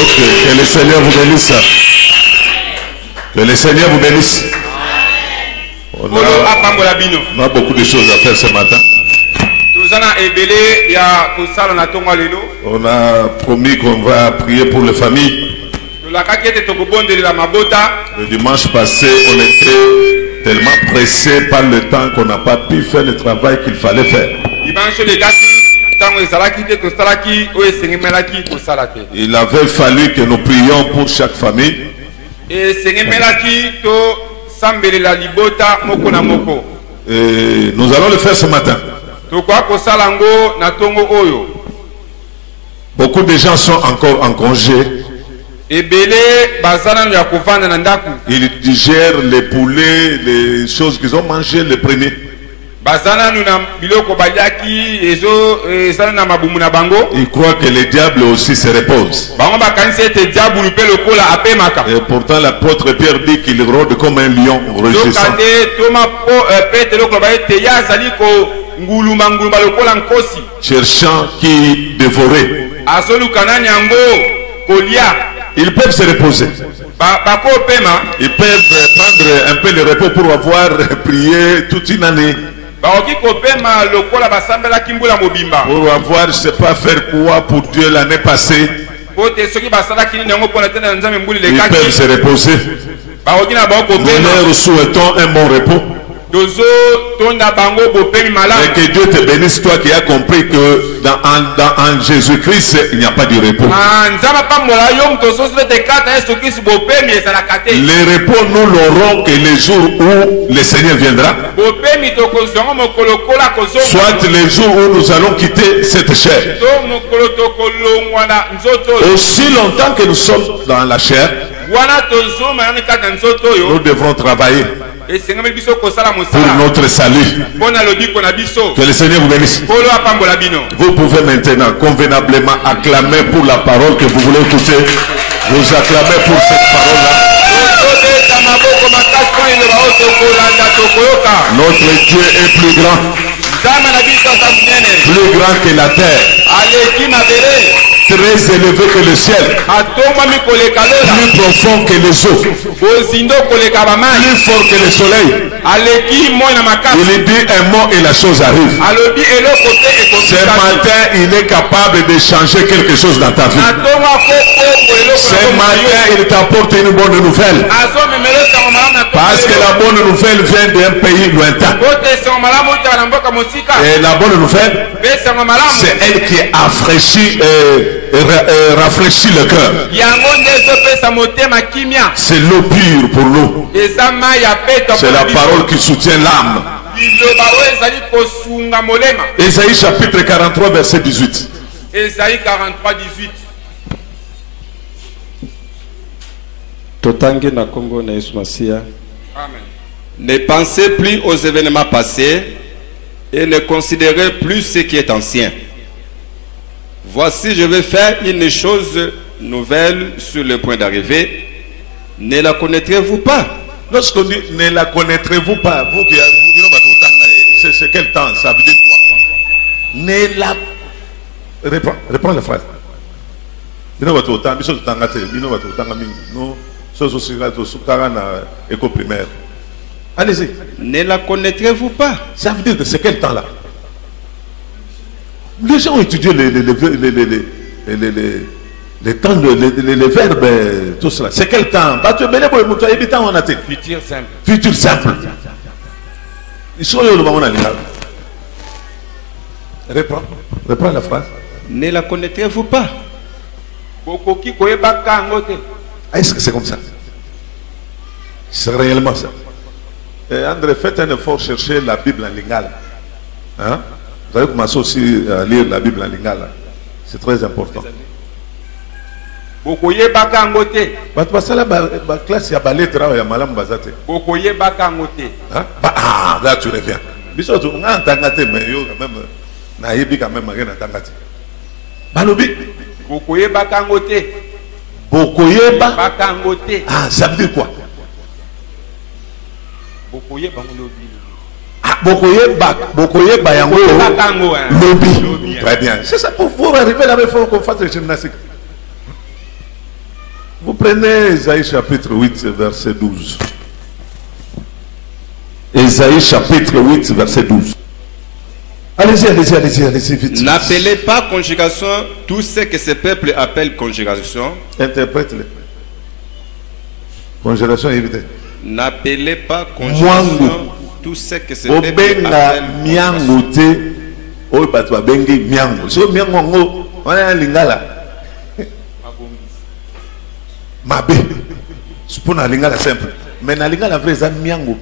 Ok, que le Seigneur vous bénisse. Que le Seigneur vous bénisse. On a beaucoup de choses à faire ce matin. On a promis qu'on va prier pour les familles. Le dimanche passé, on était tellement pressé par le temps qu'on n'a pas pu faire le travail qu'il fallait faire. Il avait fallu que nous prions pour chaque famille. Et nous allons le faire ce matin. Beaucoup de gens sont encore en congé. Ils digèrent les poulets, les choses qu'ils ont mangées les premiers. Ils croient que le diable aussi se repose. Et pourtant l'apôtre Pierre dit qu'il rôde comme un lion rugissant. Cherchant qui dévorer. Ils peuvent se reposer. Ils peuvent prendre un peu de repos pour avoir prié toute une année. Pour avoir, je ne sais pas faire quoi pour Dieu l'année passée. Ils peuvent se reposer. Nous leur souhaitons un bon repos. Et que Dieu te bénisse, toi qui as compris que en Jésus-Christ, il n'y a pas de repos. Le repos, nous l'aurons que les jours où le Seigneur viendra. Soit les jours où nous allons quitter cette chair. Aussi longtemps que nous sommes dans la chair, nous devrons travailler pour notre salut. Que le Seigneur vous bénisse. Vous pouvez maintenant convenablement acclamer pour la parole que vous voulez écouter. Vous acclamez pour cette parole-là. Notre Dieu est plus grand. Plus grand que la terre. Très élevé que le ciel. Plus profond que les eaux. Plus fort que le soleil. Il dit un mot et la chose arrive. Ce matin, il est capable de changer quelque chose dans ta vie. Ce matin, il t'apporte une bonne nouvelle. Parce que la bonne nouvelle vient d'un pays lointain. Et la bonne nouvelle, c'est elle qui rafraîchit le cœur. C'est l'eau pure pour nous. C'est la parole qui soutient l'âme. Ésaïe chapitre 43 verset 18. Ésaïe 43 18. Amen. Ne pensez plus aux événements passés et ne considérez plus ce qui est ancien. Voici, je vais faire une chose nouvelle sur le point d'arriver. Ne la connaîtrez-vous pas? Lorsqu'on dit ne la connaîtrez-vous pas, vous qui c'est quel temps? Ça veut dire quoi? Ne la... Reprends la phrase. Allez-y. Ne la connaîtrez-vous pas? Ça veut dire que c'est quel temps là? Les gens ont étudié les temps, les verbes, tout cela. C'est quel temps? Futur simple. Futur simple. Reprends la phrase. Ne la connaîtrez-vous pas? Est-ce que c'est comme ça? C'est réellement ça. Et André, faites un effort, chercher la Bible en lingala. Hein? Vous allez commencer aussi à lire la Bible en lingala. C'est très important. Là tu reviens. Ah, ça veut dire quoi? Bokoye Bayango Lobby. Très bien. C'est ça, pour arriver là, il faut qu'on fasse le gymnastique. Vous prenez Ésaïe chapitre 8, verset 12. Ésaïe chapitre 8, verset 12. Allez-y, vite. N'appelez pas conjugation tout ce que ce peuple appelle conjugation. Interprète-le. Conjugation, évitez. N'appelez pas conjugation tout ce que ce peuple appelle conjugation. Mabe. C'est pour la lingala simple. Mais la lingala vraie, c'est miango.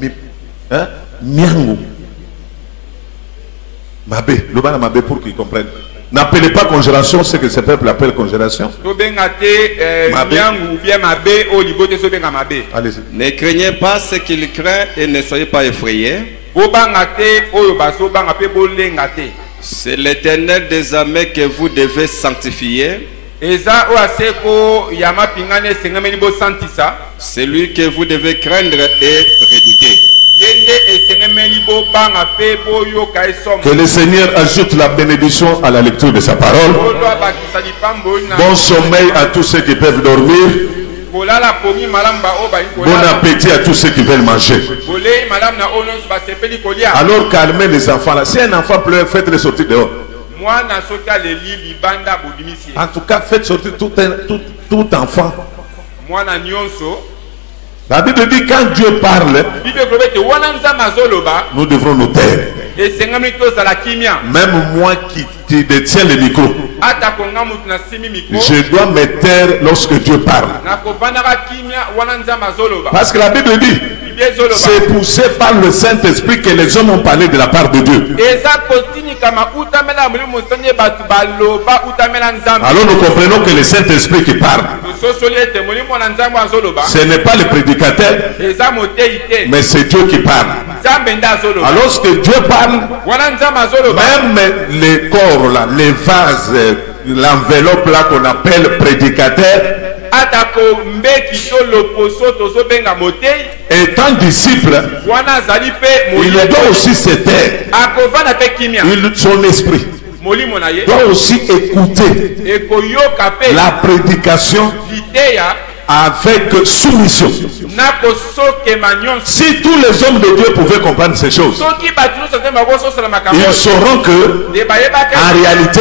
Miango. Mabé, le bana mabé pour qu'ils comprennent. N'appelez pas congélation ce que ce peuple appelle congélation. Allez-y. Ne craignez pas ce qu'il craint et ne soyez pas effrayés. C'est l'Éternel des armées que vous devez sanctifier. C'est lui que vous devez craindre et redouter. Que le Seigneur ajoute la bénédiction à la lecture de sa parole. Bon sommeil à tous ceux qui peuvent dormir. Bon appétit à tous ceux qui veulent manger. Alors calmez les enfants là. Si un enfant pleure, faites-le sortir dehors. En tout cas, faites sortir tout enfant. La Bible dit quand Dieu parle, nous devrons nous taire. Même moi qui détiens le micro, je dois me taire lorsque Dieu parle. Parce que la Bible dit, c'est poussé par le Saint-Esprit que les hommes ont parlé de la part de Dieu. Alors nous comprenons que le Saint-Esprit qui parle, ce n'est pas le prédicateur, mais c'est Dieu qui parle. Alors lorsque Dieu parle, même les corps là, les vases, l'enveloppe là qu'on appelle prédicateur, étant disciple, il doit aussi se taire. Son esprit doit aussi écouter la prédication avec soumission. Si tous les hommes de Dieu pouvaient comprendre ces choses, ils sauront que en réalité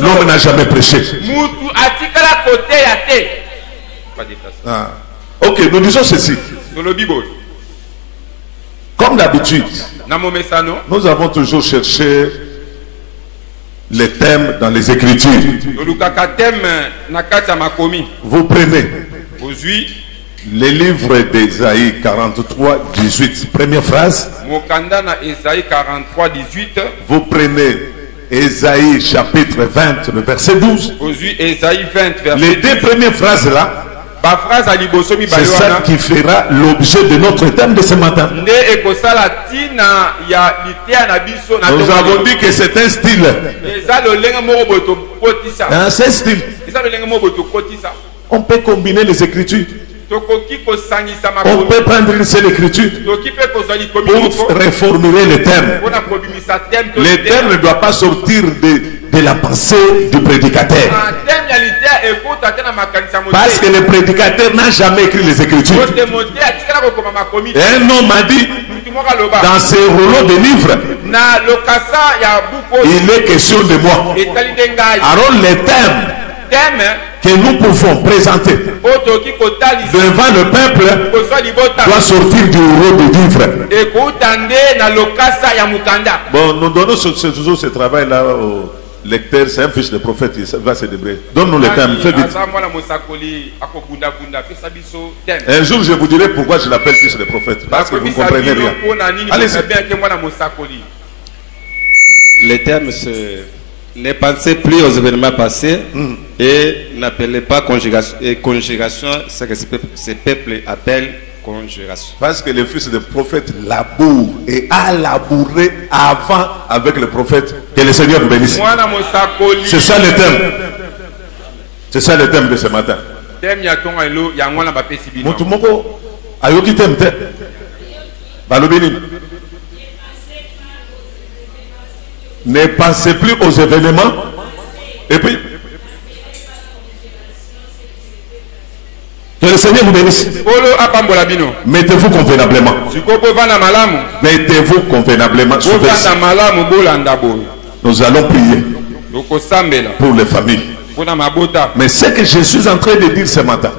l'homme n'a jamais prêché. Ok, nous disons ceci. Comme d'habitude, nous avons toujours cherché les thèmes dans les Écritures. Vous prenez les livres d'Ésaïe 43, 18, première phrase. Vous prenez Ésaïe chapitre 20, le verset 12. Les deux premières phrases là, c'est ça qui fera l'objet de notre thème de ce matin. Nous avons dit que c'est un style. C'est un style. On peut combiner les Écritures. On peut prendre une seule écriture pour reformuler le thème. Le thème ne doit pas sortir de la pensée du prédicateur. Parce que le prédicateur n'a jamais écrit les Écritures. Et un homme a dit, dans ces rouleaux de livres, il est question de moi. Alors le thème que nous pouvons présenter devant le peuple doit sortir du rouleau de livres. Bon, nous donnons toujours ce travail-là au lecteur, c'est un fils de prophète, il va se débrouiller. Donne-nous le thème, fais vite. Un jour, je vous dirai pourquoi je l'appelle fils de prophète. Parce que vous ne comprenez rien. Allez-y. Le thème, c'est ne pensez plus aux événements passés et n'appelez pas conjugation. Et conjugation, c'est que ce peuple appelle conjugation. Parce que le fils de prophète laboure et a labouré avant avec le prophète. Que le Seigneur vous bénisse. C'est ça le thème. C'est ça le thème de ce matin. Mutumoko ayoki thème te. Balobini. Ne pensez plus aux événements. Et puis Que le Seigneur vous bénisse. Mettez-vous convenablement. Mettez-vous convenablement. Nous allons prier pour les familles. Mais ce que je suis en train de dire ce matin,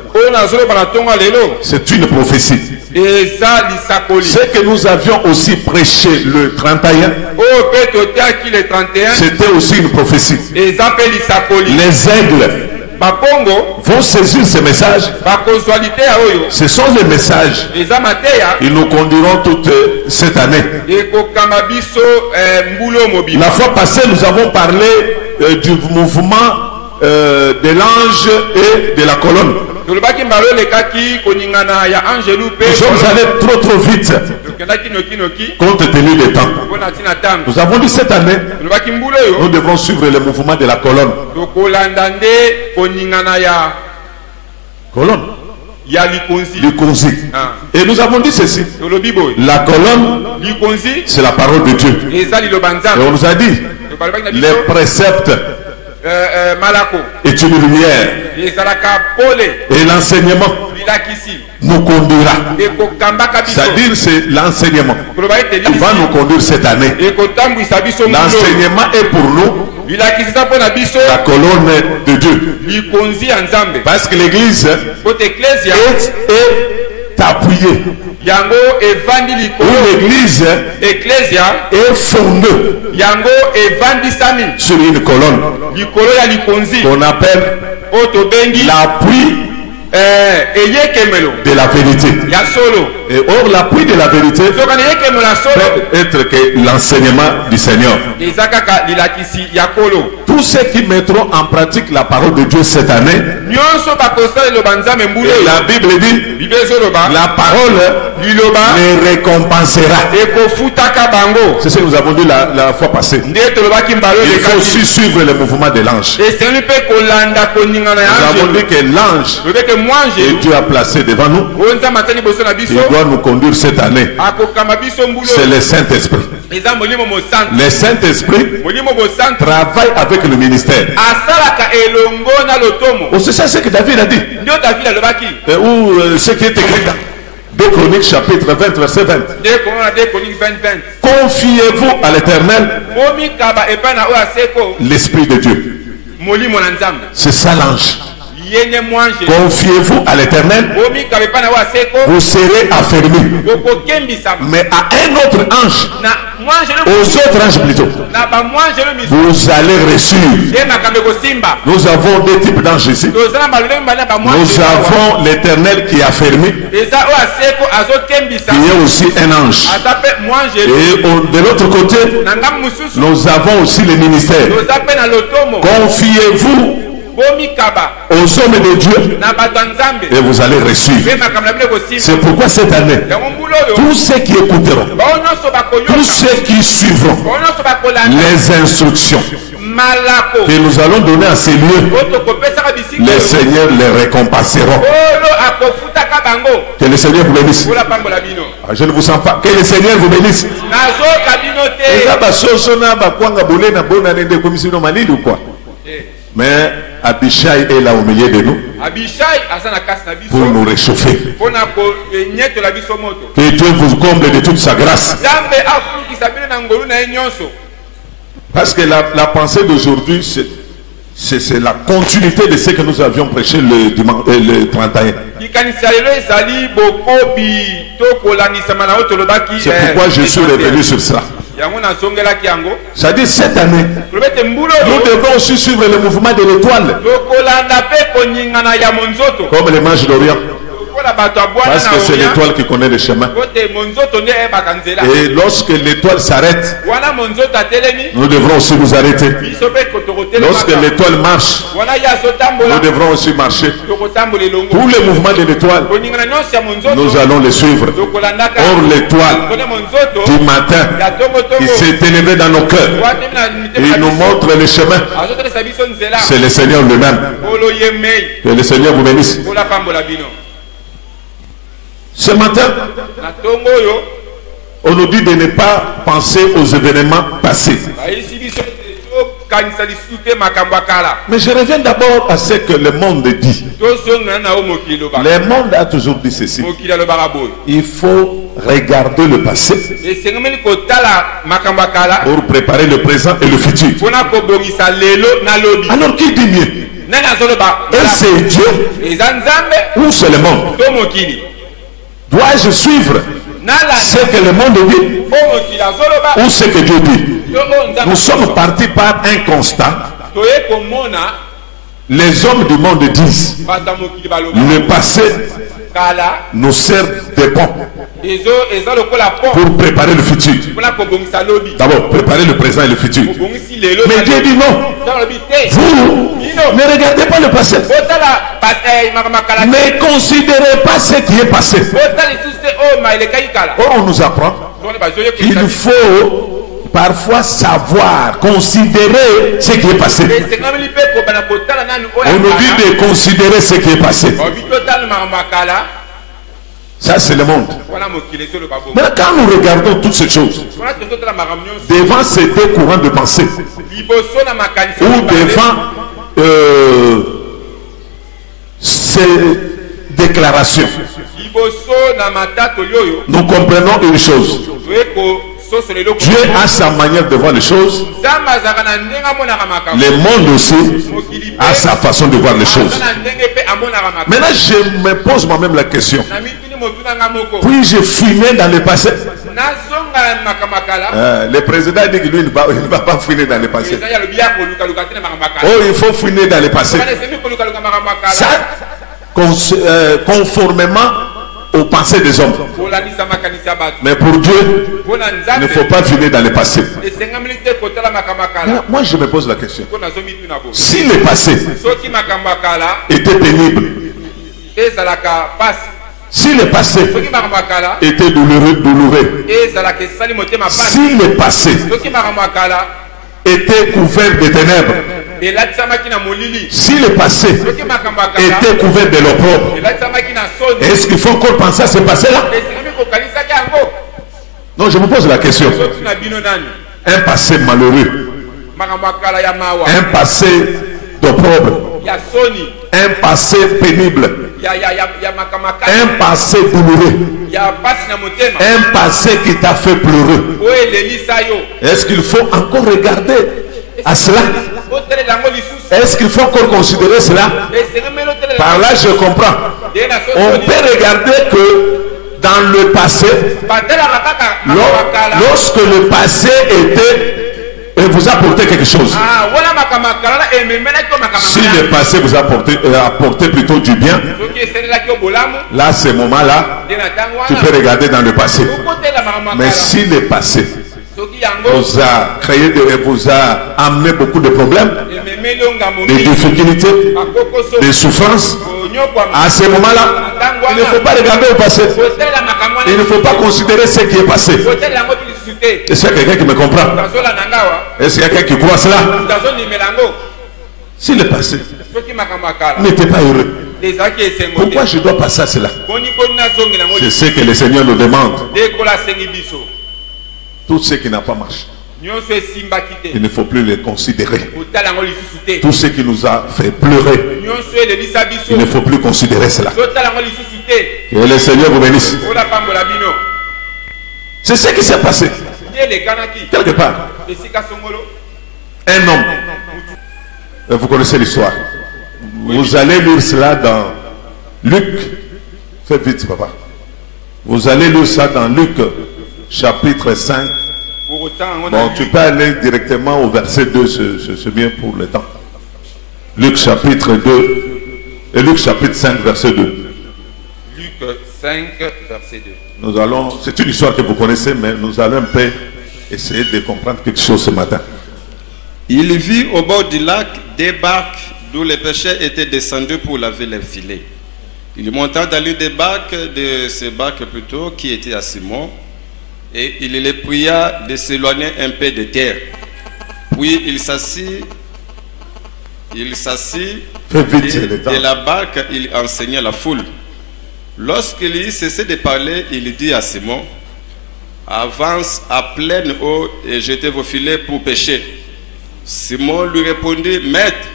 c'est une prophétie. Ce que nous avions aussi prêché le 31, c'était aussi une prophétie. Les aigles vont saisir ces messages. Ce sont les messages. Ils nous conduiront toute cette année. La fois passée, nous avons parlé du mouvement de l'ange et de la colonne. Nous sommes allés trop vite compte tenu des temps. Nous avons dit cette année, nous devons suivre le mouvement de la colonne. Colonne. Likonzi. Et nous avons dit ceci. La colonne, c'est la parole de Dieu. Et on nous a dit, les préceptes est une lumière. Et l'enseignement nous conduira. C'est-à-dire c'est l'enseignement qui va nous conduire cette année. L'enseignement est pour nous la colonne de Dieu. Parce que l'église est appuyée. L'église est fondée sur une colonne qu'on appelle l'appui de la vérité. Et or l'appui de la vérité peut être que l'enseignement du Seigneur. Tous ceux qui mettront en pratique la parole de Dieu cette année, la Bible dit, la parole les récompensera. C'est ce que nous avons dit la fois passée. Il faut aussi suivre le mouvement de l'ange. Nous avons dit que l'ange et Dieu a placé devant nous, il doit nous conduire cette année. C'est le Saint-Esprit. Le Saint-Esprit travaille avec le ministère. C'est ça ce que David a dit. Ou ce qui est écrit dans 2 Chroniques chapitre 20 verset 20. Confiez-vous à l'Éternel, l'Esprit de Dieu. C'est ça l'ange. Confiez-vous à l'Éternel, vous serez affermis. Mais à un autre ange, aux autres anges plutôt, vous allez réussir. Nous avons deux types d'anges ici. Nous avons l'Éternel qui est affermi, qui est aussi un ange. Et de l'autre côté, nous avons aussi les ministères. Confiez-vous aux hommes de Dieu et vous allez réussir. C'est pourquoi cette année, tous ceux qui écouteront, tous ceux qui suivront les instructions que nous allons donner à ces lieux, les seigneurs les récompenseront. Que le Seigneur vous bénisse. Je ne vous sens pas. Que le Seigneur vous bénisse. Mais Abishai est là au milieu de nous pour nous réchauffer. Que Dieu vous comble de toute sa grâce. Parce que la pensée d'aujourd'hui, c'est la continuité de ce que nous avions prêché le 31. C'est pourquoi je suis revenu sur ça. C'est-à-dire cette année, nous devons aussi suivre le mouvement de l'étoile. Comme les mages d'Orient. Parce que c'est l'étoile qui connaît le chemin. Et lorsque l'étoile s'arrête, nous devrons aussi nous arrêter. Lorsque l'étoile marche, nous devrons aussi marcher. Tous les mouvements de l'étoile, nous allons les suivre. Or l'étoile du matin qui s'est élevée dans nos cœurs, il nous montre le chemin. C'est le Seigneur lui-même. Que le Seigneur vous bénisse. Ce matin, on nous dit de ne pas penser aux événements passés. Mais je reviens d'abord à ce que le monde dit. Le monde a toujours dit ceci. Il faut regarder le passé pour préparer le présent et le futur. Alors qui dit mieux? Et c'est Dieu ou c'est le monde? Dois-je suivre ce que le monde dit ou ce que Dieu dit? Nous sommes partis par un constat. Les hommes du monde disent le passé nous sert de pont pour préparer le futur. D'abord, préparer le présent et le futur. Mais Dieu dit non. Vous ne regardez pas le passé. Ne considérez pas ce qui est passé. Or, on nous apprend qu'il faut parfois savoir, considérer ce qui est passé. On nous dit de considérer ce qui est passé. Ça, c'est le monde. Mais quand nous regardons toutes ces choses, devant ces deux courants de pensée, ou devant ces déclarations, nous comprenons une chose. Dieu a sa manière de voir les choses. Le monde aussi a sa façon de voir les choses. Maintenant, je me pose moi-même la question. Puis-je fouiner dans le passé? Le président dit que lui ne va pas fouiner dans le passé. Oh, il faut fouiner dans le passé. Ça, conformément aux pensées des hommes. Mais pour Dieu, il ne faut pas finir dans le passé. Moi, je me pose la question. Si le passé était pénible, si le passé était douloureux, si le passé était couvert de ténèbres, si le passé était couvert de l'opprobre, est-ce qu'il faut encore penser à ce passé-là? Non, je vous pose la question. Un passé malheureux, un passé d'opprobre, un passé pénible, un passé douloureux, un passé qui t'a fait pleurer, est-ce qu'il faut encore regarder à cela? Est-ce qu'il faut encore considérer cela? Par là, je comprends. On peut regarder que dans le passé, lorsque le passé vous a apporté quelque chose, si le passé vous a apporté plutôt du bien, là, ce moment-là, tu peux regarder dans le passé. Mais si le passé vous a créé, vous a amené beaucoup de problèmes, des difficultés, des souffrances, à ce moment-là, il ne faut pas regarder au passé. Il ne faut pas considérer ce qui est passé. Est-ce qu'il y a quelqu'un qui me comprend? Est-ce qu'il y a quelqu'un qui croit cela? Si le passé n'était pas heureux, pourquoi je dois passer à cela? C'est ce que le Seigneur nous demande. Tout ce qui n'a pas marché, il ne faut plus les considérer. Tout ce qui nous a fait pleurer, il ne faut plus considérer cela. Que le Seigneur vous bénisse. C'est ce qui s'est passé. Quelque part, un homme, vous connaissez l'histoire. Vous allez lire cela dans Luc. Faites vite, papa. Vous allez lire ça dans Luc chapitre 5. Bon, tu peux aller directement au verset 2, c'est bien pour le temps. Luc chapitre 2 et Luc chapitre 5 verset 2. Luc 5 verset 2. Nous allons, c'est une histoire que vous connaissez, mais nous allons un peu essayer de comprendre quelque chose ce matin. Il vit au bord du lac des barques d'où les pêcheurs étaient descendus pour laver leurs filets. Il monta dans l'une des barques, de ces barques plutôt, qui était à Simon, et il les pria de s'éloigner un peu de terre. Puis il s'assit de la barque, il enseignait la foule. Lorsqu'il eut cessé de parler, il dit à Simon, « Avance à pleine eau et jetez vos filets pour pêcher. » Simon lui répondit, Maître,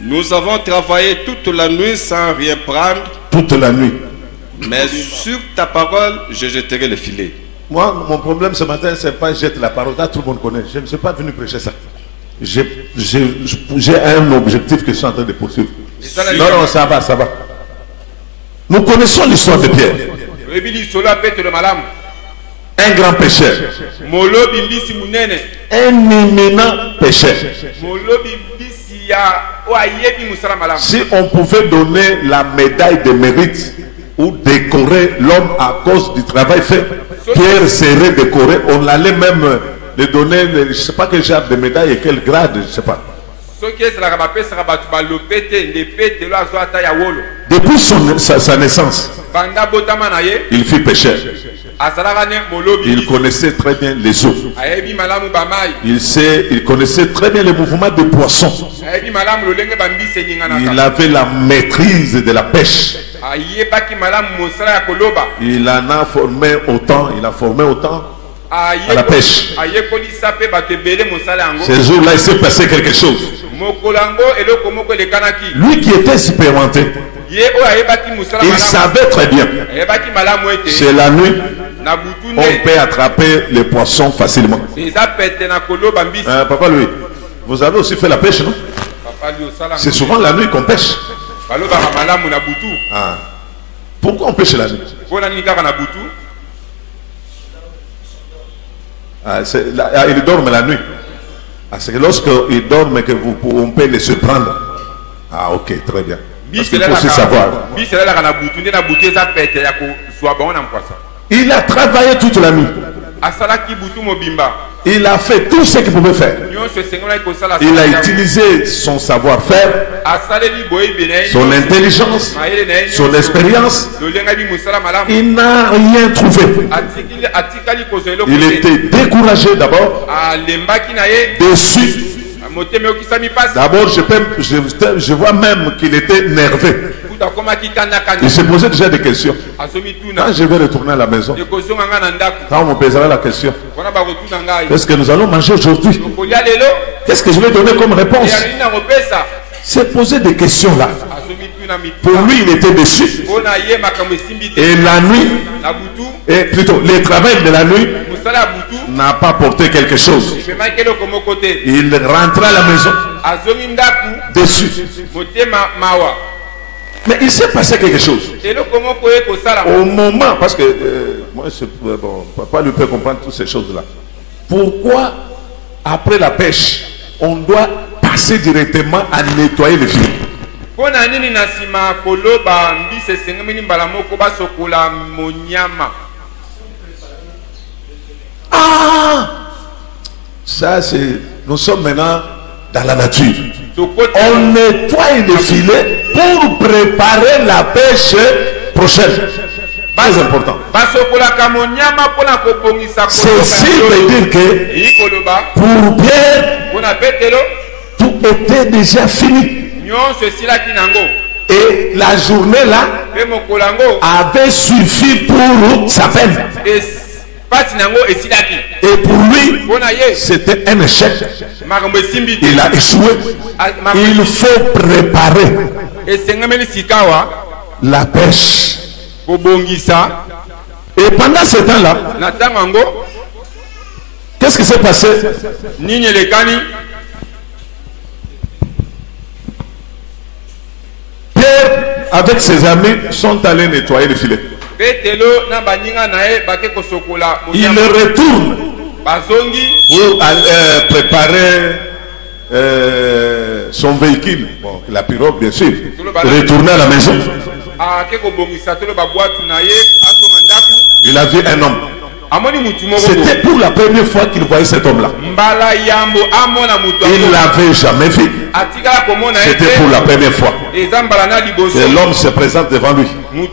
nous avons travaillé toute la nuit sans rien prendre. Toute la nuit. Mais sur ta parole, je jetterai le filet. Moi, mon problème ce matin, c'est pas jette la parole. Là, tout le monde connaît. Je ne suis pas venu prêcher ça. J'ai un objectif que je suis en train de poursuivre. Non, ça va, ça va. Nous connaissons l'histoire de Pierre. Un grand pécheur. Un éminent pécheur. Si on pouvait donner la médaille de mérite ou décorer l'homme à cause du travail fait, Pierre serait décoré. On allait même lui donner, je ne sais pas quel genre de médaille et quel grade, je ne sais pas. Depuis sa naissance, il fut pécheur. Il connaissait très bien les eaux. Il connaissait très bien les mouvements des poissons. Il avait la maîtrise de la pêche. Il en a formé autant. Il a formé autant à la pêche. Ces jours-là, il s'est passé quelque chose. Lui qui était expérimenté, il savait très bien. C'est la nuit. On peut attraper les poissons facilement. Papa Louis, vous avez aussi fait la pêche, non? C'est souvent la nuit qu'on pêche. Ah. Pourquoi on pêche la nuit? Il dorment la nuit. C'est que lorsqu'ils dorment que on peut les surprendre. Ah, ok, très bien. Parce qu'il faut aussi savoir. Il a travaillé toute la nuit. Il a fait tout ce qu'il pouvait faire. Il a utilisé son savoir-faire, son intelligence, son expérience. Il n'a rien trouvé. Il était découragé d'abord, déçu. D'abord, je vois même qu'il était nerveux. Il se posait déjà des questions. Quand je vais retourner à la maison, quand on me posera la question, qu'est-ce que nous allons manger aujourd'hui? Qu'est-ce que je vais donner comme réponse? C'est poser des questions là. Pour lui, il était déçu. Et la nuit, et plutôt le travail de la nuit n'a pas porté quelque chose. Il rentra à la maison déçu. Mais il s'est passé quelque chose. Au moment, parce que moi, papa lui peut comprendre toutes ces choses-là. Pourquoi, après la pêche, on doit passer directement à nettoyer les filets? Ah, ça c'est. Nous sommes maintenant dans la nature. On nettoie les filets pour préparer la pêche prochaine. Très important. Ceci veut dire que pour Pierre, tout était déjà fini. Et la journée là avait suffi pour sa peine. Et pour lui, c'était un échec. Il a échoué. Il faut préparer la pêche. Et pendant ce temps-là, qu'est-ce qui s'est passé? Pierre, avec ses amis, sont allés nettoyer les filets. Il retourne pour préparer son véhicule, bon, la pirogue bien sûr, retourner à la maison. Il a vu un homme. C'était pour la première fois qu'il voyait cet homme-là. Il ne l'avait jamais vu. C'était pour la première fois. Et l'homme se présente devant lui. Il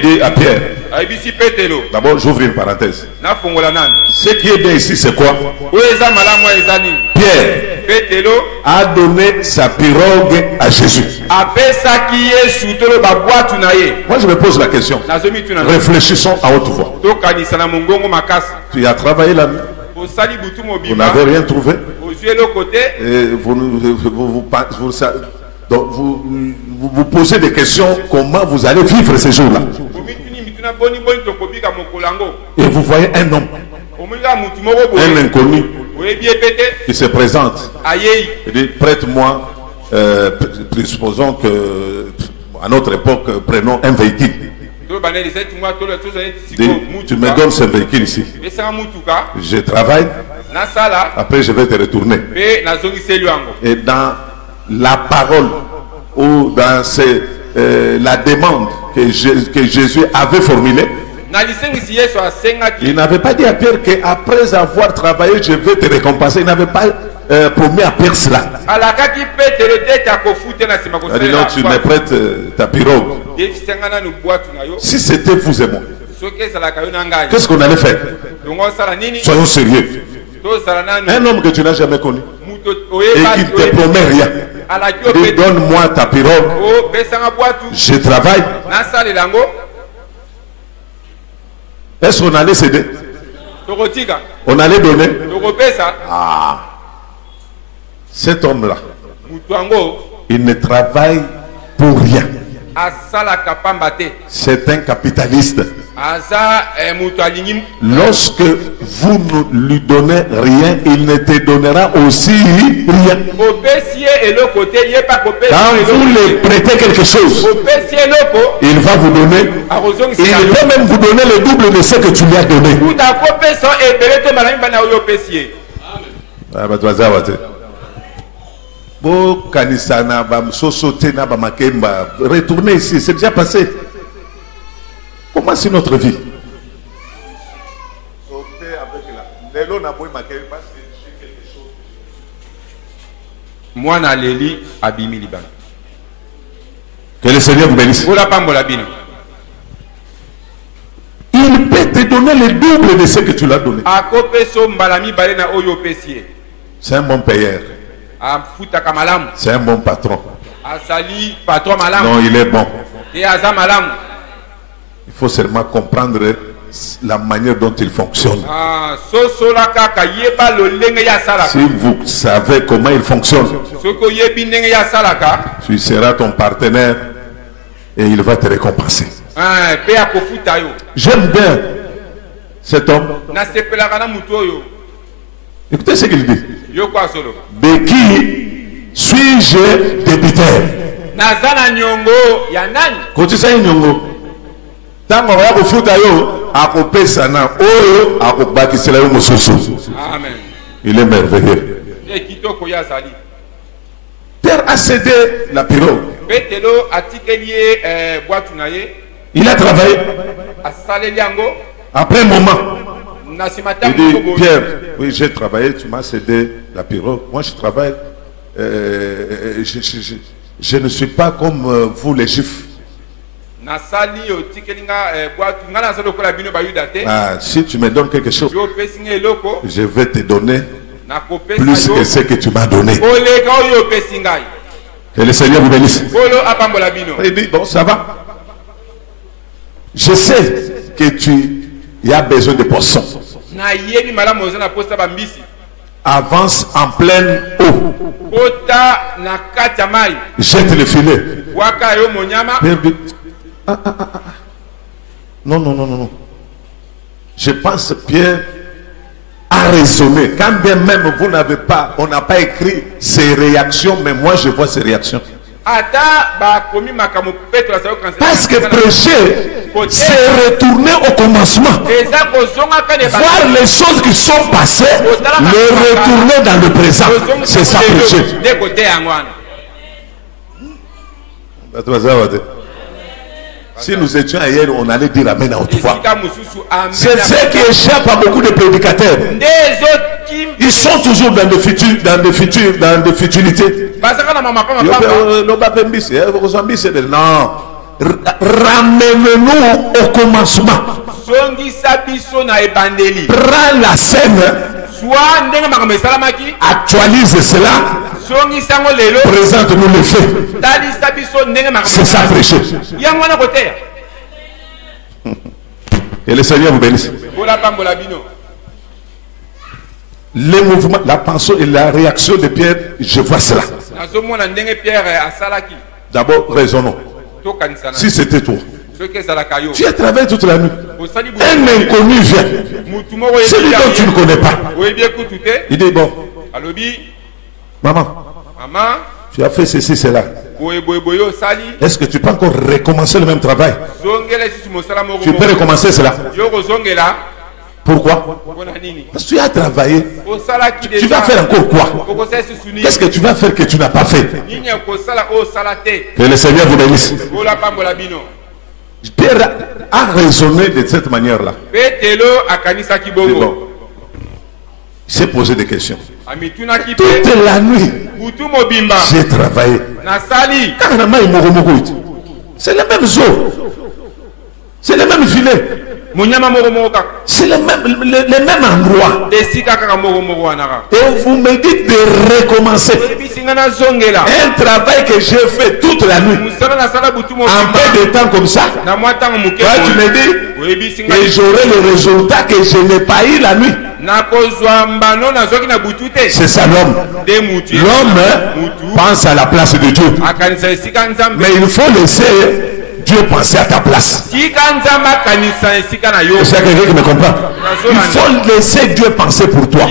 dit à Pierre. D'abord, j'ouvre une parenthèse. Ce qui est bien ici, c'est quoi? Pierre a donné sa pirogue à Jésus. Moi, je me pose la question. Réfléchissons à haute voix. Tu as travaillé la nuit. Vous n'avez rien trouvé. Et vous posez des questions, comment vous allez vivre ces jours-là. Et vous voyez un homme, un inconnu, qui se présente. Il dit, prête-moi, supposons que à notre époque, prenons un véhicule. Tu me donnes ce véhicule ici. Je travaille. Après, je vais te retourner. Et dans la parole ou dans la demande que Jésus avait formulée, il n'avait pas dit à Pierre qu'après avoir travaillé, je vais te récompenser. Il n'avait pas promis à Pierre cela. Il dit non, tu me prêtes ta pirogue. Si c'était vous et moi, qu'est-ce qu'on allait faire? Soyons sérieux. Un homme que tu n'as jamais connu et qui ne te promet rien, dit donne-moi ta pirogue, je travaille. Est-ce qu'on allait céder? On allait donner? Ah, cet homme-là, il ne travaille pour rien. C'est un capitaliste. Lorsque vous ne lui donnez rien, il ne te donnera aussi rien. Quand vous lui prêtez quelque chose, il va vous donner. Il peut même vous donner le double de ce que tu lui as donné. Retournez ici, c'est déjà passé. Comment c'est notre vie? Moi, na leli abimi liban. Que le Seigneur vous bénisse. Il peut te donner le double de ce que tu l'as donné. C'est un bon payeur. C'est un bon patron. Non, il est bon. Il faut seulement comprendre la manière dont il fonctionne. Si vous savez comment il fonctionne, tu seras ton partenaire et il va te récompenser. J'aime bien cet homme. Écoutez ce qu'il dit. De qui suis-je débiteur? Quand tu sais nyongo, tango ya kofuta yo akopesa na oyo akobakisela yo mosusu. Amen. Il est merveilleux. Pierre a cédé la pirogue. Il a travaillé. Après un moment, il dit, Pierre, oui, j'ai travaillé, tu m'as cédé la pirogue. Moi, je travaille. Je ne suis pas comme vous, les Juifs. Ah, si tu me donnes quelque chose, je vais te donner plus que ce que tu m'as donné. Que le Seigneur vous bénisse. Il dit, bon, ça va. Je sais que tu as besoin de poissons. Avance en pleine eau. Jette le filet. Non. Je pense Pierre a raisonné. Quand bien même vous n'avez pas, on n'a pas écrit ses réactions, mais moi je vois ses réactions. Parce que prêcher, c'est retourner au commencement. Voir les choses qui sont passées, les retourner dans le présent. C'est ça prêcher. Si nous étions ailleurs, on allait dire Amen à haute voix. C'est ce qui échappe à beaucoup de prédicateurs. Ils sont toujours dans des futilités. Non. Ramène-nous au commencement. Prends la scène. Actualise cela. Présente-nous le fait. C'est ça prêcher. Et le Seigneur vous bénisse. Les mouvements, la pensée et la réaction de Pierre, je vois cela. D'abord, raisonnons. Si c'était toi, tu as travaillé toute la nuit. Un inconnu vient. Celui dont tu ne connais pas. Il dit, bon, maman, tu as fait ceci, cela. Est-ce que tu peux encore recommencer le même travail? Tu peux recommencer cela. Pourquoi? Parce que tu as travaillé. Tu vas faire encore quoi? Qu'est-ce que tu vas faire que tu n'as pas fait? Que le Seigneur vous bénisse. Pierre a raisonné de cette manière-là. Bon. Il s'est posé des questions. Toute la nuit, j'ai travaillé. C'est le même zoo. C'est le même filet. C'est le même endroit. Et vous me dites de recommencer un travail que j'ai fait toute la nuit. En peu de temps comme ça, toi tu me dis que j'aurai le résultat que je n'ai pas eu la nuit. C'est ça l'homme. L'homme pense à la place de Dieu. Mais il faut laisser Dieu penser à ta place. C'est quelqu'un qui me comprend. Il faut laisser Dieu penser pour toi.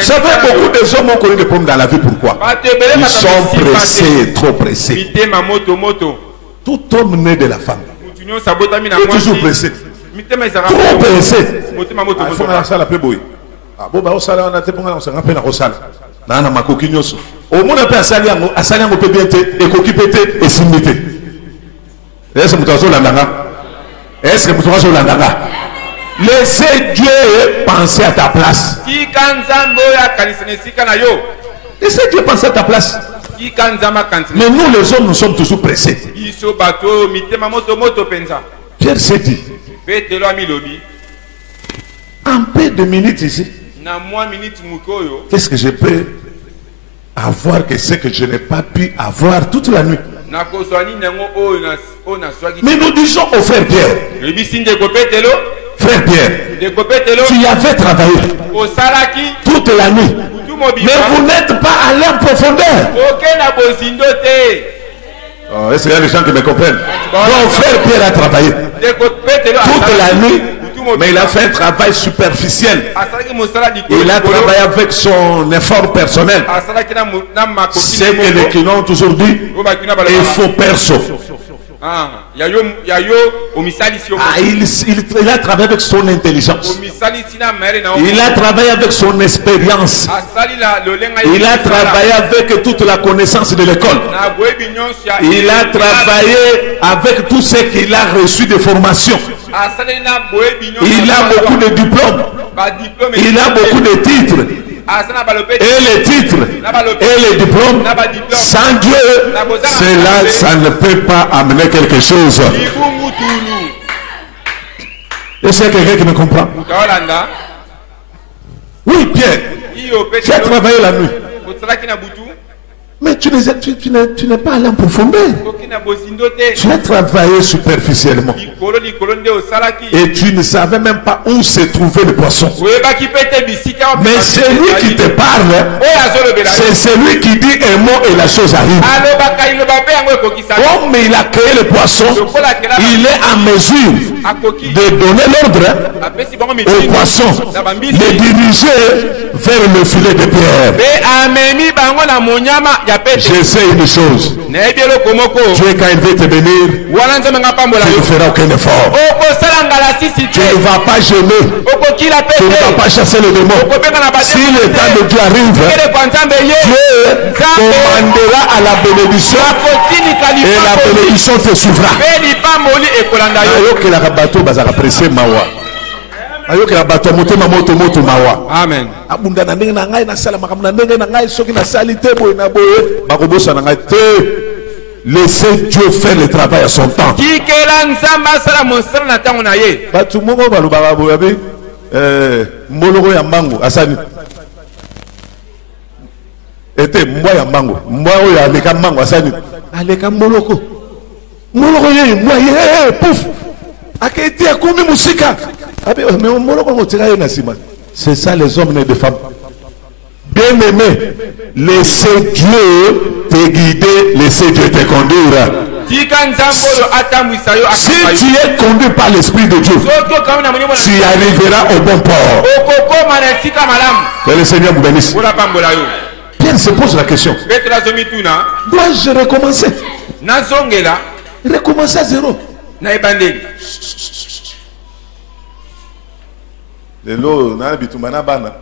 Ça fait beaucoup de hommes ont connu des problèmes dans la vie. Pourquoi? Ils sont pressés, trop pressés. Tout homme né de la femme est toujours pressé. Trop pressé. Il faut la salle à peu près. Ah bon, on s'en a fait on s'en rappelle au salle. Nana makokinyoso. Au monde peut assaler en peut bien et coquipété et simité. Est-ce que vous avez l'andanga? Est-ce que vous avez l'andanga? Laissez Dieu penser à ta place. Laissez Dieu penser à ta place. Mais nous les hommes, nous sommes toujours pressés. Pierre s'est dit, en peu de minutes ici, qu'est-ce que je peux avoir que ce que je n'ai pas pu avoir toute la nuit? Mais nous disons au frère Pierre, frère Pierre, tu avais travaillé toute la nuit, mais vous n'êtes pas allé en profondeur. Oh, est-ce qu'il y a des gens qui me comprennent? Donc frère Pierre a travaillé toute la nuit, mais il a fait un travail superficiel. Il a travaillé avec son effort personnel. C'est que les clients ont toujours dit, il faut perso. Il a travaillé avec son intelligence. Il a travaillé avec son expérience. Il a travaillé avec toute la connaissance de l'école. Il a travaillé avec tout ce qu'il a reçu de formation. Il a beaucoup de diplômes. Il a beaucoup de titres. Et les titres et les diplômes, sans Dieu, cela, ça ne peut pas amener quelque chose. Et c'est quelqu'un qui me comprend. Oui, Pierre, tu as travaillé la nuit. Mais tu n'es pas allé en profondeur. Tu as travaillé superficiellement. Et tu ne savais même pas où se trouvait le poisson. Mais celui qui te parle, c'est celui qui dit un mot et la chose arrive. Comme il a créé le poisson, il est en mesure de donner l'ordre au poisson, de diriger vers le filet de Pierre. Je sais une chose. Dieu, quand il veut te bénir, tu ne feras aucun effort. Tu ne vas pas gêner. Tu ne vas pas chasser le démon. Si le temps de Dieu arrive, Dieu commandera à la bénédiction et la bénédiction te suivra. Amen. Laissez Dieu faire le travail à son temps. Moloko ya mbangu asani ete mbwa ya mbangu mbwa oyo aleka mbangu asani aleka moloko ye mbwa ye puf aketi akumi musika abe me moloko ngotika ye na sima C'est ça les hommes et les femmes. Bien-aimé, laissez Dieu te guider, laissez Dieu te conduire. Si tu es conduit par l'Esprit de Dieu, tu arriveras au bon port. Que le Seigneur vous bénisse. Pierre se pose la question. Dois-je recommencer? Recommencer à zéro. Lelo na bitumana bana.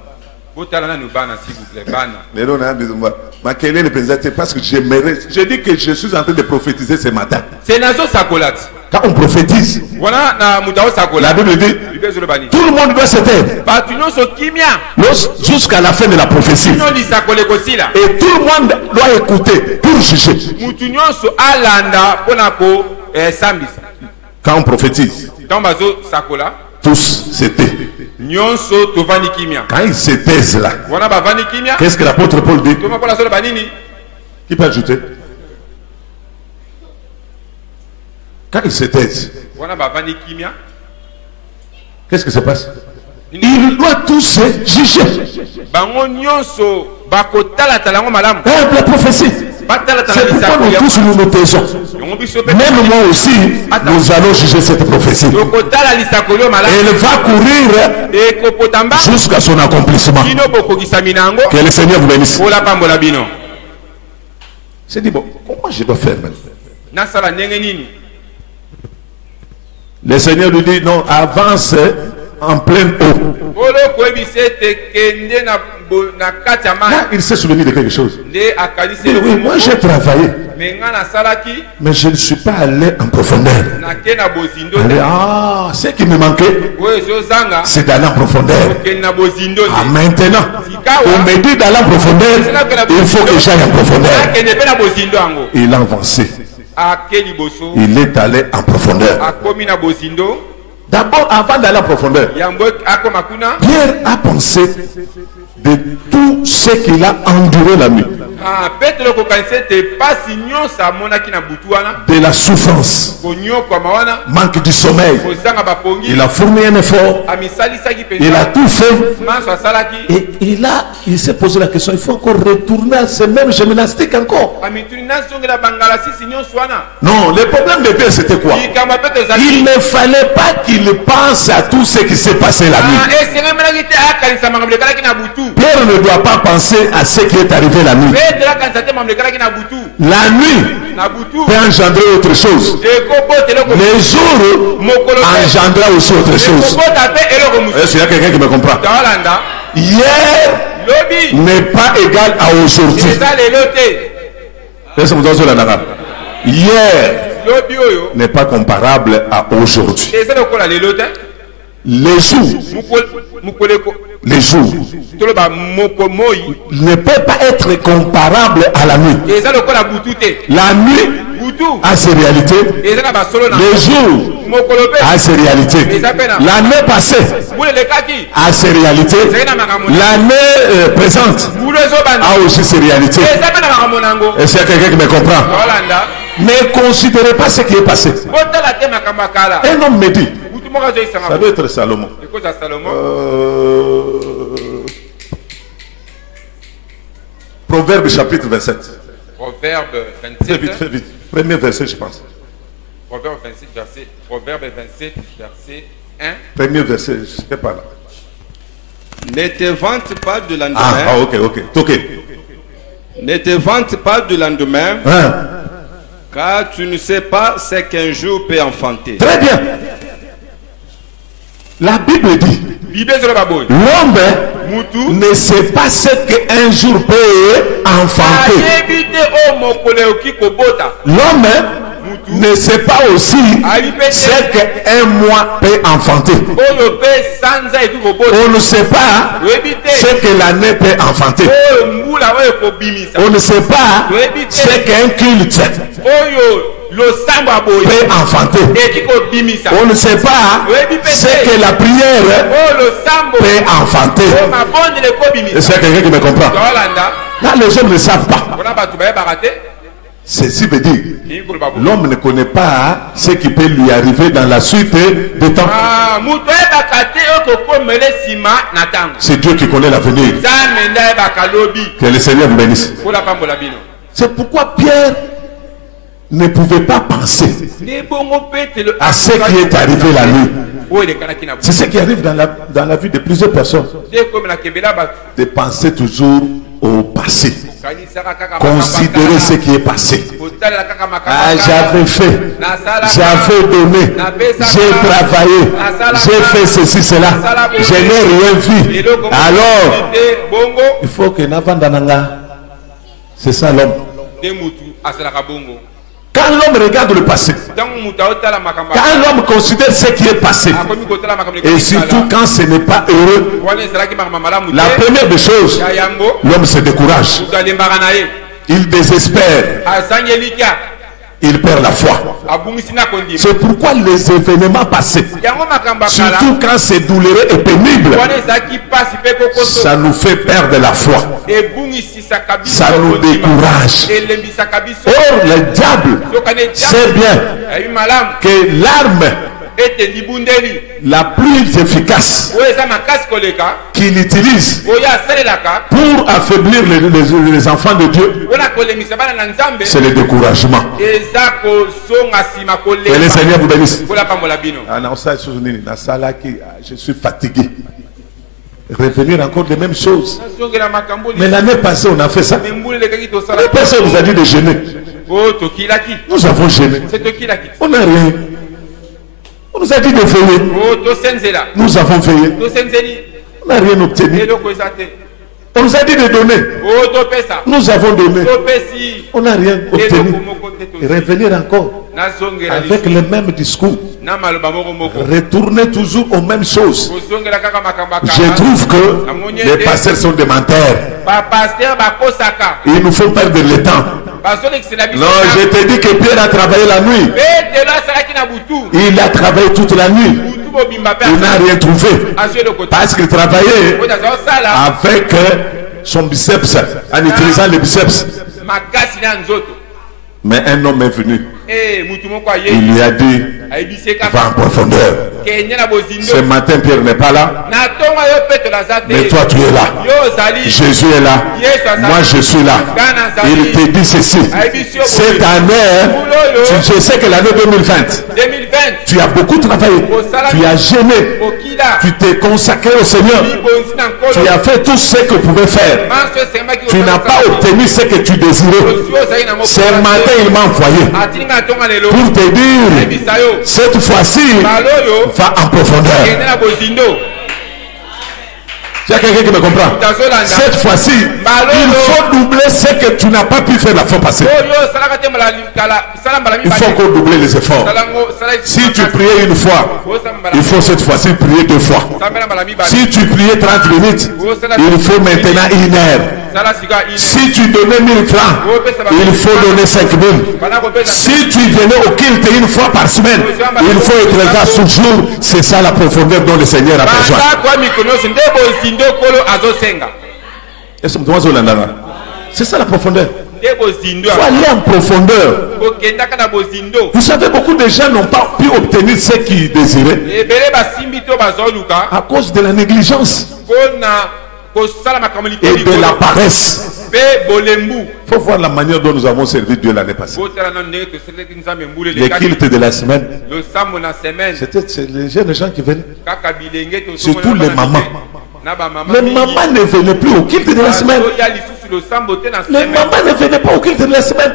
Lelo na bitumba. Ma quelle est parce que j'aimerais. Je dis que je suis en train de prophétiser ce matin. C'est nazo sakolat. Quand on prophétise, voilà na mutao sakolat. La Bible dit tout le monde doit se taire jusqu'à la fin de la prophétie. Et tout le monde doit écouter pour juger. Quand on prophétise, tous se taisent. Quand ils se taisent là, qu'est-ce que l'apôtre Paul dit? Qui peut ajouter? Quand ils se taisent, qu'est-ce qui se passe? Ils doivent tous se juger. La prophétie. C'est pourquoi nous tous nous taisons. Même moi aussi, nous allons juger cette prophétie. Elle va courir jusqu'à son accomplissement. Que le Seigneur vous bénisse. C'est dit, bon, comment je dois faire maintenant? Le Seigneur lui dit, non, avance en pleine eau. Là, il s'est souvenu de quelque chose. Oui, moi j'ai travaillé, mais je ne suis pas allé en profondeur. Ce qui me manquait, c'est d'aller en profondeur. Ah, maintenant, on me dit d'aller en profondeur, il faut que j'aille en profondeur. Il a avancé. Il est allé en profondeur. D'abord, avant d'aller en profondeur, Pierre a pensé de tout ce qu'il a enduré la nuit. De la souffrance, manque du sommeil. Il a fourni un effort. Il a tout fait. Et il s'est posé la question, il faut encore retourner à ce même gymnastique encore. Non, le problème de Pierre c'était quoi? Il ne fallait pas qu'il pense à tout ce qui s'est passé la nuit. Pierre ne doit pas penser à ce qui est arrivé la nuit. La nuit peut engendrer autre chose. Les jours engendra aussi autre chose. Est-ce qu'il y a quelqu'un qui me comprend? Hier n'est pas égal à aujourd'hui. Hier n'est pas comparable à aujourd'hui. Les jours ne peuvent pas être comparables à la nuit. La nuit a ses réalités. Les jours a ses réalités. L'année passée a ses réalités. L'année présente a aussi ses réalités. Est-ce qu'il y a quelqu'un qui me comprend? Ne considérez pas ce qui est passé. Un homme me dit, ça doit être Salomon. Proverbe chapitre 27. Proverbe 27. Fais vite, fais vite. Premier verset, je pense. Proverbe 27, verset 1. Premier verset, je ne sais pas là. Ne te vante pas du lendemain. Ah, ok. Ne te vante pas du lendemain. Hein? Car tu ne sais pas ce qu'un jour peut enfanter. Très bien. La Bible dit, l'homme ne sait pas ce qu'un jour peut enfanter. L'homme ne sait pas aussi ce qu'un mois peut enfanter. On ne sait pas ce que l'année peut enfanter. On ne sait pas ce qu'un culte peut enfanter. On ne sait pas ce que la prière peut enfanter. Est-ce qu'il y a quelqu'un qui me comprend? Là, les gens ne savent pas. Ceci veut dire, l'homme ne connaît pas ce qui peut lui arriver dans la suite des temps. C'est Dieu qui connaît l'avenir. Que le Seigneur vous bénisse. C'est pourquoi Pierre ne pouvait pas penser à ce qui est arrivé la nuit. C'est ce qui arrive dans la vie de plusieurs personnes. De penser toujours au passé. Considérer ce qui est passé. Ah, j'avais fait, j'avais donné, j'ai travaillé, j'ai fait ceci, cela, je n'ai rien vu. Alors, il faut que Navandananga, c'est ça l'homme. Quand l'homme regarde le passé, quand l'homme considère ce qui est passé, et surtout quand ce n'est pas heureux, la première des choses, l'homme se décourage, il désespère, il perd la foi. C'est pourquoi les événements passés, surtout quand c'est douloureux et pénible, ça nous fait perdre la foi. Ça nous décourage. Or, le diable sait bien que l'arme la plus efficace qu'il utilise pour affaiblir les enfants de Dieu, c'est le découragement. Que le Seigneur vous bénisse. Je suis fatigué. Revenir encore des mêmes choses. Mais l'année passée, on a fait ça. L'année passée, on nous a dit de jeûner. Nous avons jeûné. On n'a rien. On nous a dit de veiller. Nous avons veillé. On n'a rien obtenu. On nous a dit de donner. Nous avons donné. On n'a rien obtenu. Et revenir encore avec le même discours. Retourner toujours aux mêmes choses. Je trouve que les pasteurs sont des menteurs. Ils nous font perdre le temps. Non, je te dis que Pierre a travaillé la nuit. Il a travaillé toute la nuit. Il n'a rien trouvé. Parce qu'il travaillait avec son biceps, en utilisant les biceps. Mais un homme est venu. Il lui a dit, va en profondeur. Ce matin, Pierre n'est pas là. Mais toi, tu es là. Jésus est là. Moi, je suis là. Il te dit ceci. Cette année, je sais que l'année 2020, tu as beaucoup travaillé. Tu as gêné. Tu t'es consacré au Seigneur. Tu as fait tout ce que tu pouvais faire. Tu n'as pas obtenu ce que tu désirais. Ce matin, il m'a envoyé pour te dire, cette fois-ci, va en profondeur. Il y a quelqu'un qui me comprend. Cette fois-ci, il faut doubler ce que tu n'as pas pu faire la fois passée. Il faut encore doubler les efforts. Si tu priais une fois, il faut cette fois-ci prier 2 fois. Si tu priais 30 minutes, il faut maintenant 1 heure. Si tu donnais 1000 francs, il faut donner 5000. Si tu venais au culte 1 fois par semaine, il faut être là sous jour. C'est ça la profondeur dont le Seigneur a besoin. C'est ça la profondeur. Il faut aller en profondeur. Vous savez, beaucoup de gens n'ont pas pu obtenir ce qu'ils désiraient à cause de la négligence et de la paresse. Il faut voir la manière dont nous avons servi Dieu l'année passée. Les cultes de la semaine, c'était les jeunes gens qui venaient, surtout les mamans. Les mamans ne venaient plus au culte de la semaine. Les mamans ne venaient pas au culte de la semaine.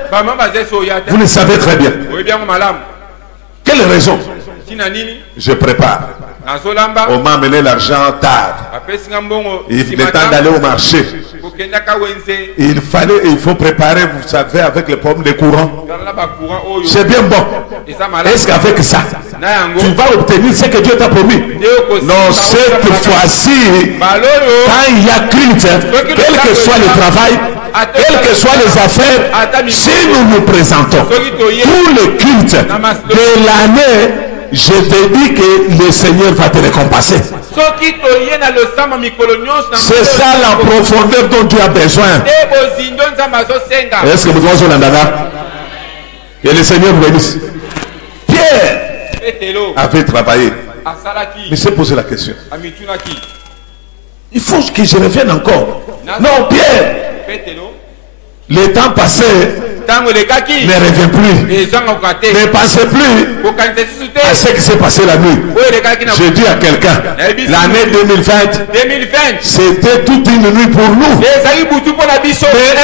Vous le savez très bien. Quelle raison? Je prépare. On m'a amené l'argent tard. Il est temps d'aller au marché. Il faut préparer, vous savez, avec les pommes de courant. C'est bien bon. Est-ce qu'avec ça, tu vas obtenir ce que Dieu t'a promis? Non, cette fois-ci, quand il y a culte, quel que soit le travail, quelles que soient les affaires, si nous nous présentons, tous les cultes de l'année, je te dis que le Seigneur va te récompenser. C'est ça la profondeur dont tu as besoin. Est-ce que vous devez l'entendre? Que le Seigneur vous bénisse. Pierre avait travaillé. Mais c'est posé la question. Il faut que je revienne encore. Non, Pierre. Le temps passé ne revient plus. Ne pensez plus à ce qui s'est passé la nuit. Je dis à quelqu'un, l'année 2020, c'était toute une nuit pour nous. Mais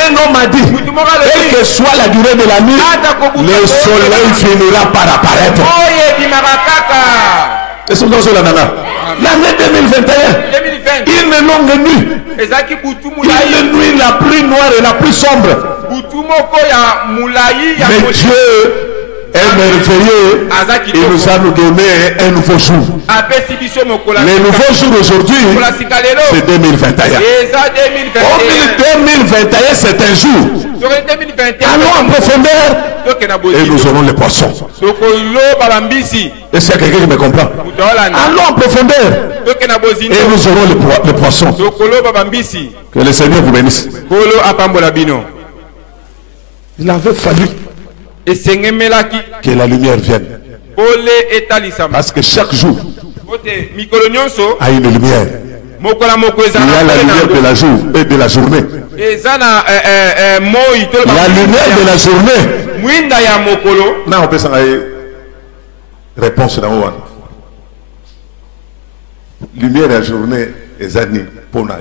un homme a dit, quelle que soit la durée de la nuit, le soleil finira par apparaître. L'année 2021, une longue nuit. Une nuit la plus noire et la plus sombre. Mais Dieu est merveilleux. Il nous a donné un nouveau jour. Le nouveau jour aujourd'hui, c'est 2021. En 2021, c'est un jour. Allons en profondeur et nous aurons les poissons. Est-ce qu'il y a quelqu'un qui me comprend? Allons en profondeur et nous aurons les poissons. Que le Seigneur vous bénisse. Il avait fallu que la lumière vienne. Parce que chaque jour a une lumière. Il y a la lumière de la jour et de la journée. La lumière de la journée. Non, on peut s'en aller. Réponse dans le lumière de la journée est annie pour nous.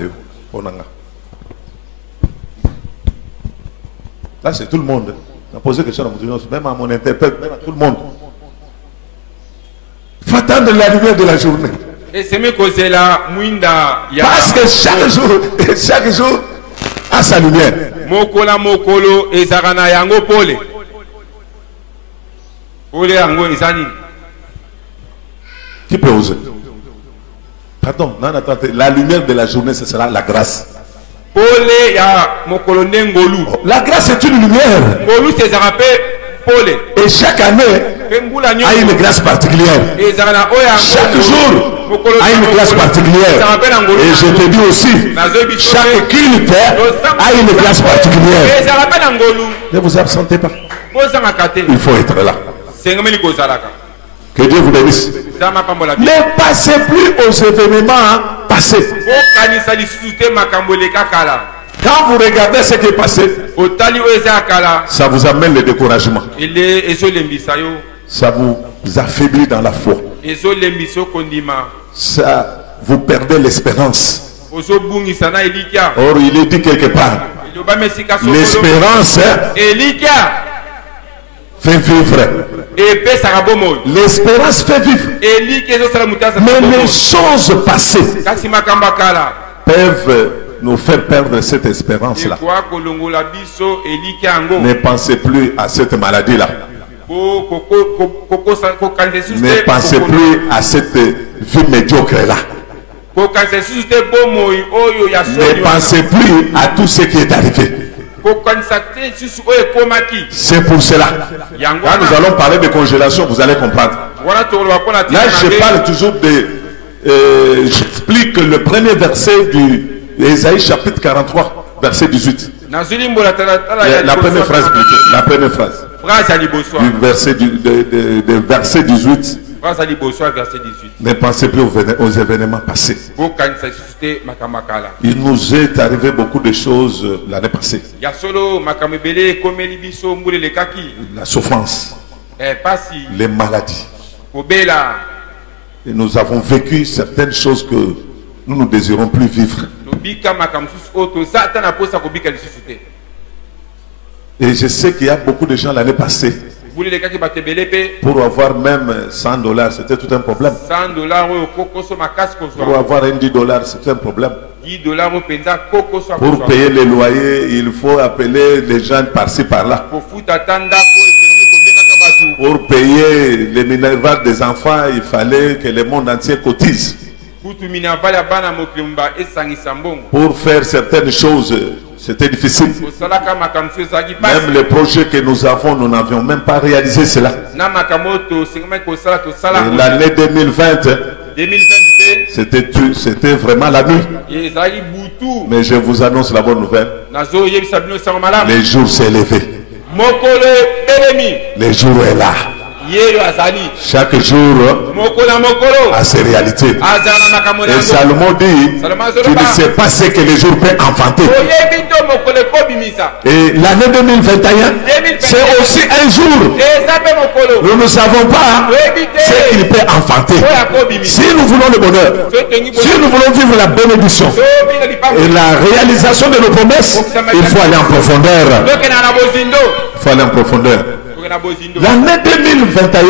Là, c'est tout le monde. On a posé question à mon même à mon interprète, même à tout le monde. Il faut attendre la lumière de la journée. Parce que chaque jour a sa lumière. Qui peut oser? Pardon, non, attendez. La lumière de la journée, ce sera la grâce. La grâce est une lumière. Et chaque année a une grâce particulière. Chaque jour a une grâce particulière. Et je te dis aussi, chaque culte a une grâce particulière. Ne vous absentez pas. Il faut être là. Que Dieu vous bénisse. Ne passez plus aux événements passés. Quand vous regardez ce qui est passé, ça vous amène le découragement. Ça vous affaiblit dans la foi. Ça vous perdez l'espérance. Or, il est dit quelque part, l'espérance fait vivre. L'espérance fait vivre. Mais les choses passées peuvent nous faire perdre cette espérance-là. Ne pensez plus à cette maladie-là. Ne pensez plus à cette vie médiocre-là. Ne pensez plus à tout ce qui est arrivé. C'est pour cela. Quand nous allons parler de congélation, vous allez comprendre. Là, je parle toujours de... j'explique le premier verset du Ésaïe chapitre 43, verset 18. La première phrase plutôt. La première phrase. Du verset 18. Ne pensez plus aux événements passés. Il nous est arrivé beaucoup de choses l'année passée. La souffrance, les maladies. Et nous avons vécu certaines choses que nous ne désirons plus vivre. Et je sais qu'il y a beaucoup de gens l'année passée. Pour avoir même $100, c'était tout un problème. Pour avoir un $10, c'est un problème. Pour payer les loyers, il faut appeler les gens par-ci par-là. Pour payer les minerval des enfants, il fallait que le monde entier cotise. Pour faire certaines choses, c'était difficile. Même les projets que nous avons, nous n'avions même pas réalisé cela. L'année 2020, c'était vraiment la nuit. Mais je vous annonce la bonne nouvelle. Les jours s'est levé. Le jour est là. Chaque jour a ses réalités. Et Salomon dit, tu ne sais pas ce que les jours peuvent enfanter. Et l'année 2021, c'est aussi un jour. Nous ne savons pas ce qu'il peut enfanter. Si nous voulons le bonheur, si nous voulons vivre la bénédiction et la réalisation de nos promesses, il faut aller en profondeur. Il faut aller en profondeur. L'année 2021,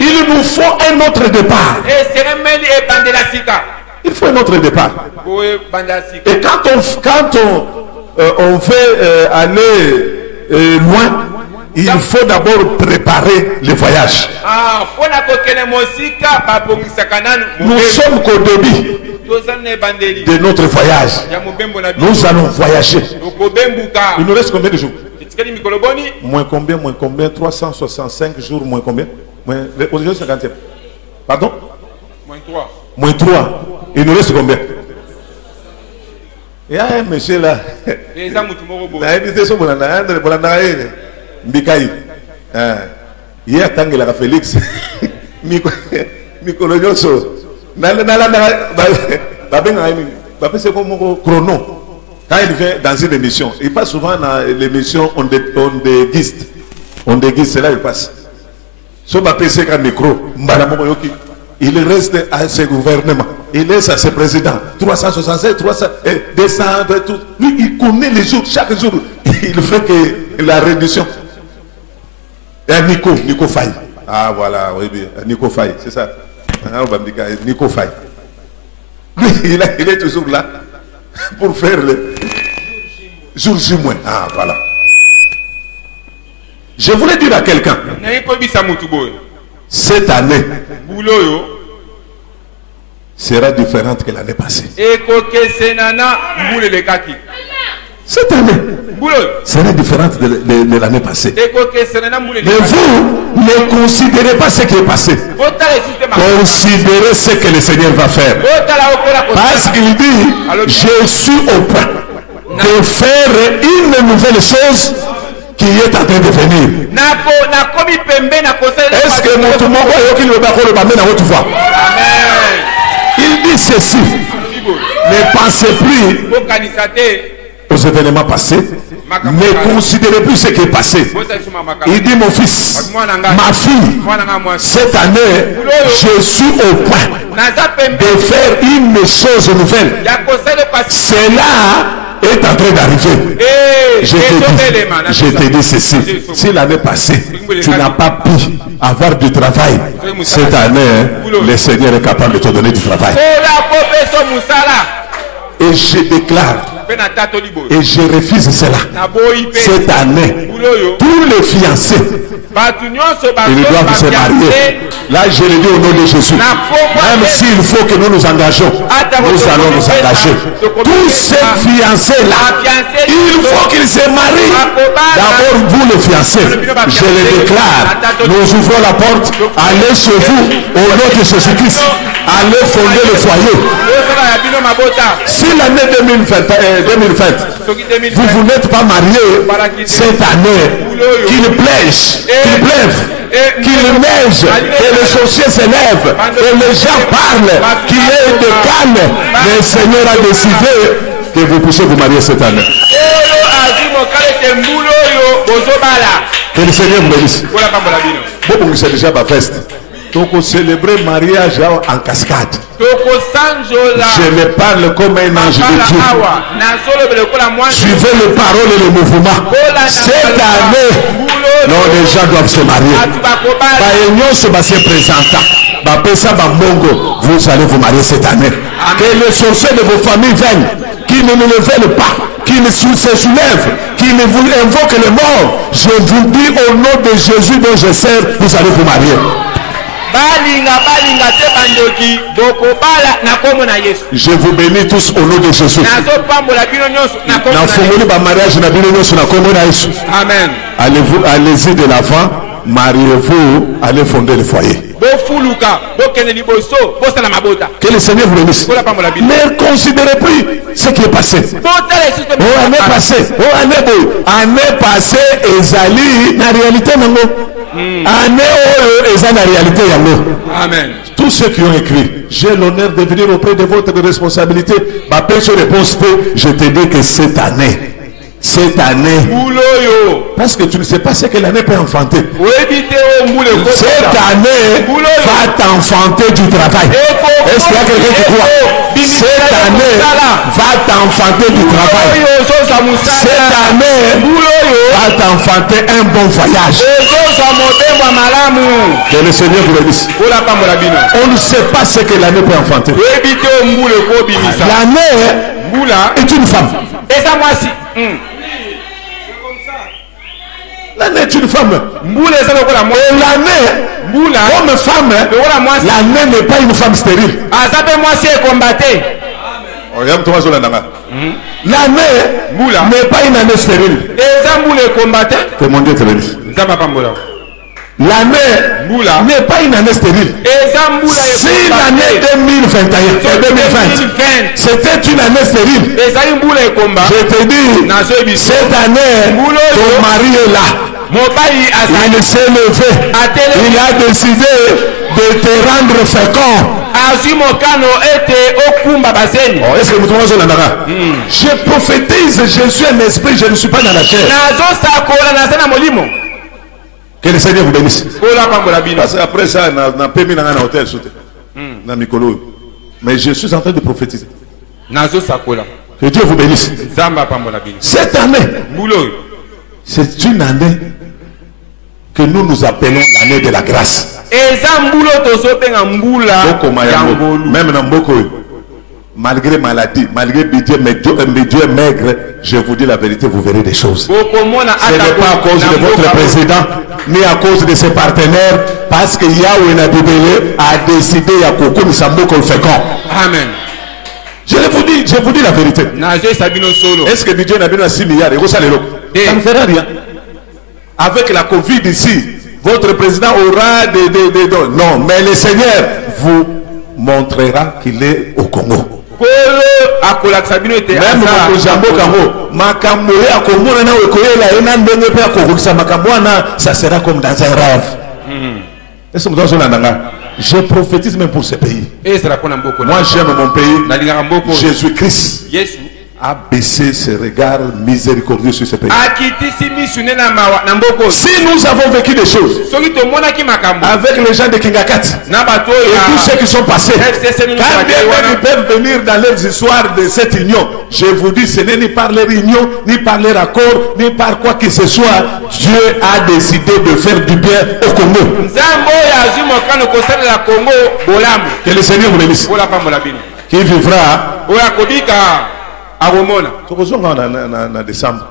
il nous faut un autre départ. Il faut un autre départ. Et quand on veut aller loin, il faut d'abord préparer le voyage. Nous sommes qu'au début de notre voyage. Nous allons voyager. Il nous reste combien de jours? Moins combien? 365 jours, moins combien? Aujourd'hui 50e. Pardon? Moins 3. Il nous reste combien? Il y a un monsieur là. Il a invité son Mbikaï. Il a tangué la Félix. Mikolonyoso. C'est comme chrono. Quand il vient dans une émission, il passe souvent dans l'émission on déguiste. On déguiste, c'est là il passe. Son PC un micro, il reste à ses gouvernements, il reste à ses présidents. 367, 300, 200, tout. Lui, il connaît les jours, chaque jour, il fait que la réduction. Et Nico Faye. Ah voilà, oui, bien. Nico Faye, c'est ça. Nico Faye. Lui, il est toujours là pour faire le jour J-. Ah voilà. Je voulais dire à quelqu'un, cette année sera différente que l'année passée. Cette année sera différente de l'année passée. Mais vous ne considérez pas ce qui est passé. Considérez ce que le Seigneur va faire. Parce qu'il dit, je suis au point de faire une nouvelle chose qui est en train de venir. Est-ce que notre monde il dit ceci. Ne pensez plus aux événements passés. Ne considérez plus ce qui est passé. Il dit, mon fils, ma fille, cette année, je suis au point de faire une chose nouvelle. Cela est en train d'arriver. Je te dis ceci. Si l'année passée, tu n'as pas pu avoir du travail, cette année, le Seigneur est capable de te donner du travail. Et je déclare, et je refuse cela. Cette année, tous les fiancés, ils doivent se marier. Là, je le dis au nom de Jésus. Même s'il faut que nous nous engageons, nous allons nous engager. Tous ces fiancés-là, il faut qu'ils se marient. D'abord, vous les fiancés, je le déclare. Nous ouvrons la porte. Allez chez vous, au nom de Jésus-Christ. Allez fonder le foyer. Si l'année 2020, vous n'êtes pas mariés cette année, qu'il pleuve, qu'il neige, que les sorciers se lèvent, que les gens parlent, qu'il y ait de calme, le Seigneur a décidé que vous puissiez vous marier cette année. Que le Seigneur vous bénisse. Bon, c'est déjà ma fête. Donc on célébrer le mariage en cascade. Je me parle comme un ange de Dieu. Suivez les paroles et les mouvements. Cette année, non, les gens doivent se marier. Vous allez vous marier cette année. Que les sorciers de vos familles viennent, qui ne le veulent pas, qui ne se soulèvent, qui ne vous invoquent les morts. Je vous dis au nom de Jésus dont je sers, vous allez vous marier. Je vous bénis tous au nom de Jésus. Amen. Allez-y de l'avant, mariez-vous, allez fonder le foyer. Que le Seigneur vous bénisse. Ne considérez plus ce qui est passé. Année passée, Ezali, la réalité, Année où ils ont la réalité. Amen. Tous ceux qui ont écrit, j'ai l'honneur de venir auprès de votre responsabilité. Ma personne réponse, je te dis que cette année, parce que tu ne sais pas ce que l'année peut enfanter. Cette année va t'enfanter du travail. Est-ce qu'il y a quelqu'un qui croit? Cette année va t'enfanter du travail. Cette année va t'enfanter un bon voyage. Que le Seigneur vous bénisse. On ne sait pas ce que l'année peut enfanter. L'année est une femme. L'année est une femme. Et l'année, comme femme, l'année n'est pas une femme stérile. L'année n'est pas une année stérile. Que mon Dieu te bénisse. L'année n'est pas une année stérile. Si l'année 2021 et 2020 c'était une année stérile, je te dis, cette année, ton mari est là. Il s'est levé. Il a décidé de te rendre fécond. Est-ce que vous trouvez ça? Je prophétise, je suis un esprit, je ne suis pas dans la chair. Que le Seigneur vous bénisse. Parce qu'après ça, on n'a pas mis dans un hôtel. Mais je suis en train de prophétiser. Que Dieu vous bénisse. Cette année, c'est une année que nous appelons l'année de la grâce. Même dans beaucoup, malgré maladie, malgré budget, mais Dieu est maigre, je vous dis la vérité, vous verrez des choses. Ce n'est pas à cause de votre président, ni à cause de ses partenaires, parce que Yahweh Nabibele a décidé à Koko Misamboko le fécond. Amen. Je vous dis la vérité. Est-ce que Dieu n'a bien 6 milliards? Ça ne fera rien. Avec la Covid ici, votre président aura des dons. Non, mais le Seigneur vous montrera qu'il est au Congo. Même au Jambo Congo, ça sera comme dans un rêve. Je prophétise même pour ce pays. Moi j'aime mon pays. Jésus-Christ a baissé ses regards miséricordieux sur ce pays. Si nous avons vécu des choses avec les gens de Kingakat et tous ceux qui sont passés, quand ils peuvent venir dans les histoires de cette union, je vous dis, ce n'est ni par leur union, ni par leur accord, ni par quoi que ce soit. Dieu a décidé de faire du bien au Congo. Que le Seigneur vous bénisse. Qui vivra en décembre.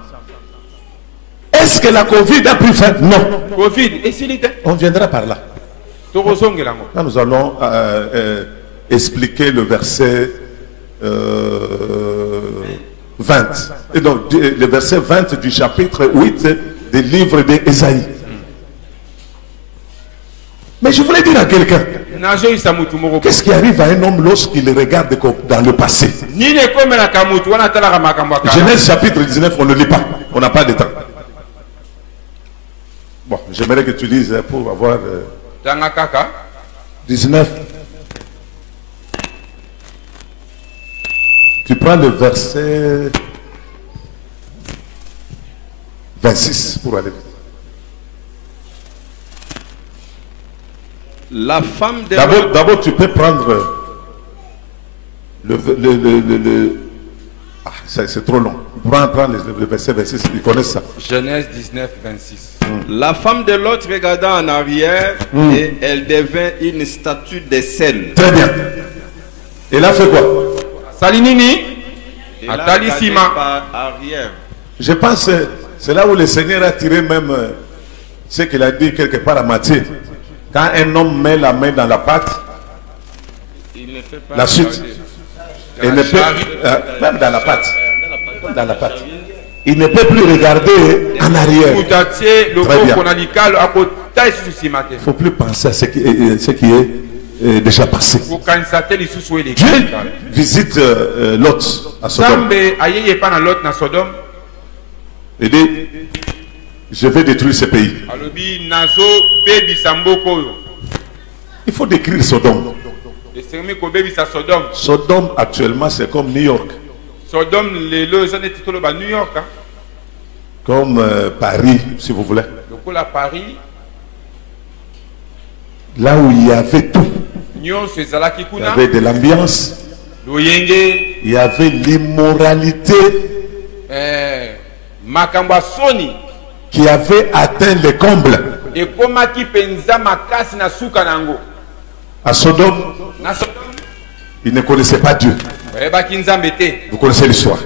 Est-ce que la Covid a pris fin? Non. On viendra par là. Là, nous allons expliquer le verset 20. Et donc, le verset 20 du chapitre 8 du livre d'Ésaïe. Mais je voulais dire à quelqu'un, qu'est-ce qui arrive à un homme lorsqu'il regarde dans le passé? Genèse chapitre 19, on ne lit pas. On n'a pas de temps. Bon, j'aimerais que tu lises pour avoir 19. Tu prends le verset 26 pour aller. La femme de D'abord, tu peux prendre c'est trop long. Prends le verset 26, ils connaissent ça. Genèse 19, 26. La femme de l'autre regarda en arrière et elle devint une statue de sel. Très bien. Et là, fait quoi? Salinini. Je pense que c'est là où le Seigneur a tiré même ce qu'il a dit quelque part à Matthieu. Quand un homme met la main dans la pâte, la suite, il ne peut, même dans la pâte, il ne peut plus regarder en arrière. Très bien. Il ne faut plus penser à ce qui est déjà passé. Dieu visite Lot à Sodome. Il dit, Je vais détruire ce pays. Il faut décrire Sodome. Sodome actuellement c'est comme New York. Comme Paris, si vous voulez. Là où il y avait tout. Il y avait de l'ambiance. Il y avait l'immoralité qui avait atteint les combles. À Sodome, ils ne connaissaient pas Dieu. Vous connaissez l'histoire.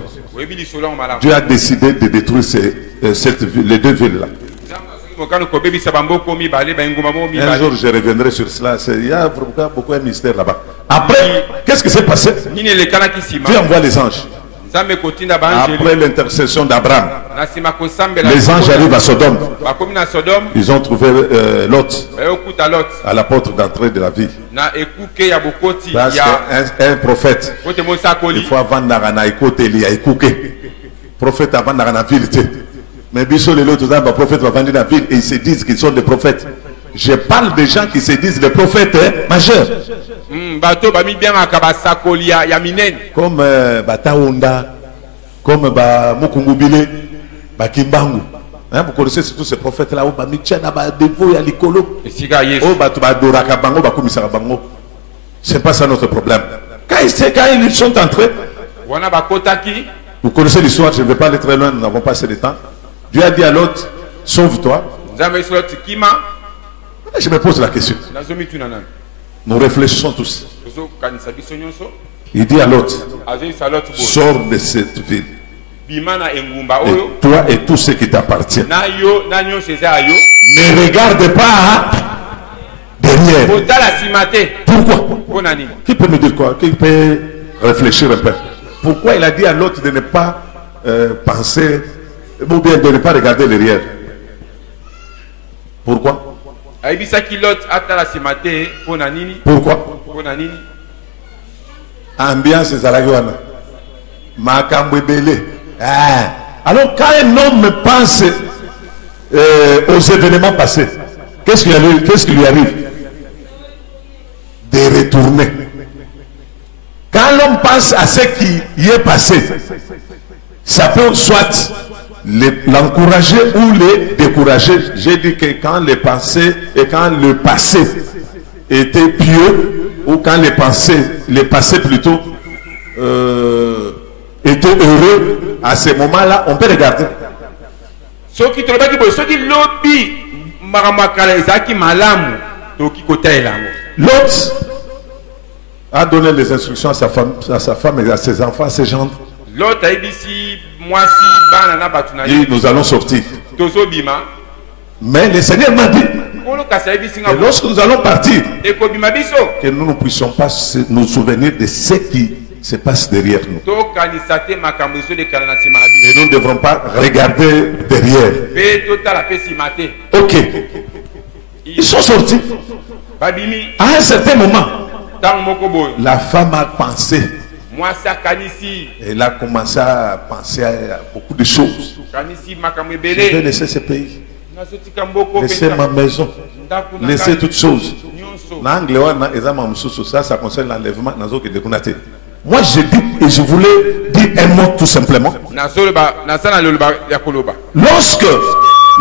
Dieu a décidé de détruire les deux villes-là. Un jour, je reviendrai sur cela. Il y a beaucoup de mystère là-bas. Après, qu'est-ce qui s'est passé? Dieu envoie les anges. Après l'intercession d'Abraham, les anges arrivent à Sodome. Ils ont trouvé Lot à la porte d'entrée de la ville. Parce qu'un prophète, il faut avant d'arana écouter, il y a écouté. Prophète avant d'arana ville. Mais Bissot les autres prophètes vont vendre la ville et ils se disent qu'ils sont des prophètes. Je parle des gens qui se disent des prophètes majeurs. Comme Bataonda, comme Mukungubile, Bakimbangu. Vous connaissez tous ces prophètes-là. C'est pas ça notre problème. Quand ils sont entrés, vous connaissez l'histoire, je ne vais pas aller très loin, nous n'avons pas assez de temps. Dieu a dit à l'autre, sauve-toi. Je me pose la question. Nous réfléchissons tous. Il dit à l'autre, sors de cette ville. Et toi et tout ce qui t'appartient. Ne regarde pas derrière. Pourquoi? Qui peut me dire quoi? Qui peut réfléchir un peu? Pourquoi il a dit à l'autre de ne pas penser, ou bien de ne pas regarder derrière? Pourquoi? Pourquoi? Ambiance Zalaguana. Makambwebele. Alors quand un homme pense aux événements passés, qu'est-ce qui lui arrive? De retourner. Quand l'homme pense à ce qui y est passé, ça peut soit l'encourager ou le décourager. J'ai dit que quand les pensées et quand le passé était pieux, ou quand les passés plutôt étaient heureux, à ce moment-là, on peut regarder. L'autre a donné les instructions à sa femme et à ses enfants, à ses gendres. Et nous allons sortir. Mais le Seigneur m'a dit, et lorsque nous allons partir, que nous ne puissions pas nous souvenir de ce qui se passe derrière nous. Et nous ne devrons pas regarder derrière. Ok. Ils sont sortis. À un certain moment, la femme a pensé. Elle a commencé à penser à beaucoup de choses. Je vais laisser ce pays, laisser ma maison, laisser toutes choses. Ça concerne l'enlèvement. Moi je dis et je voulais dire un mot tout simplement. Lorsque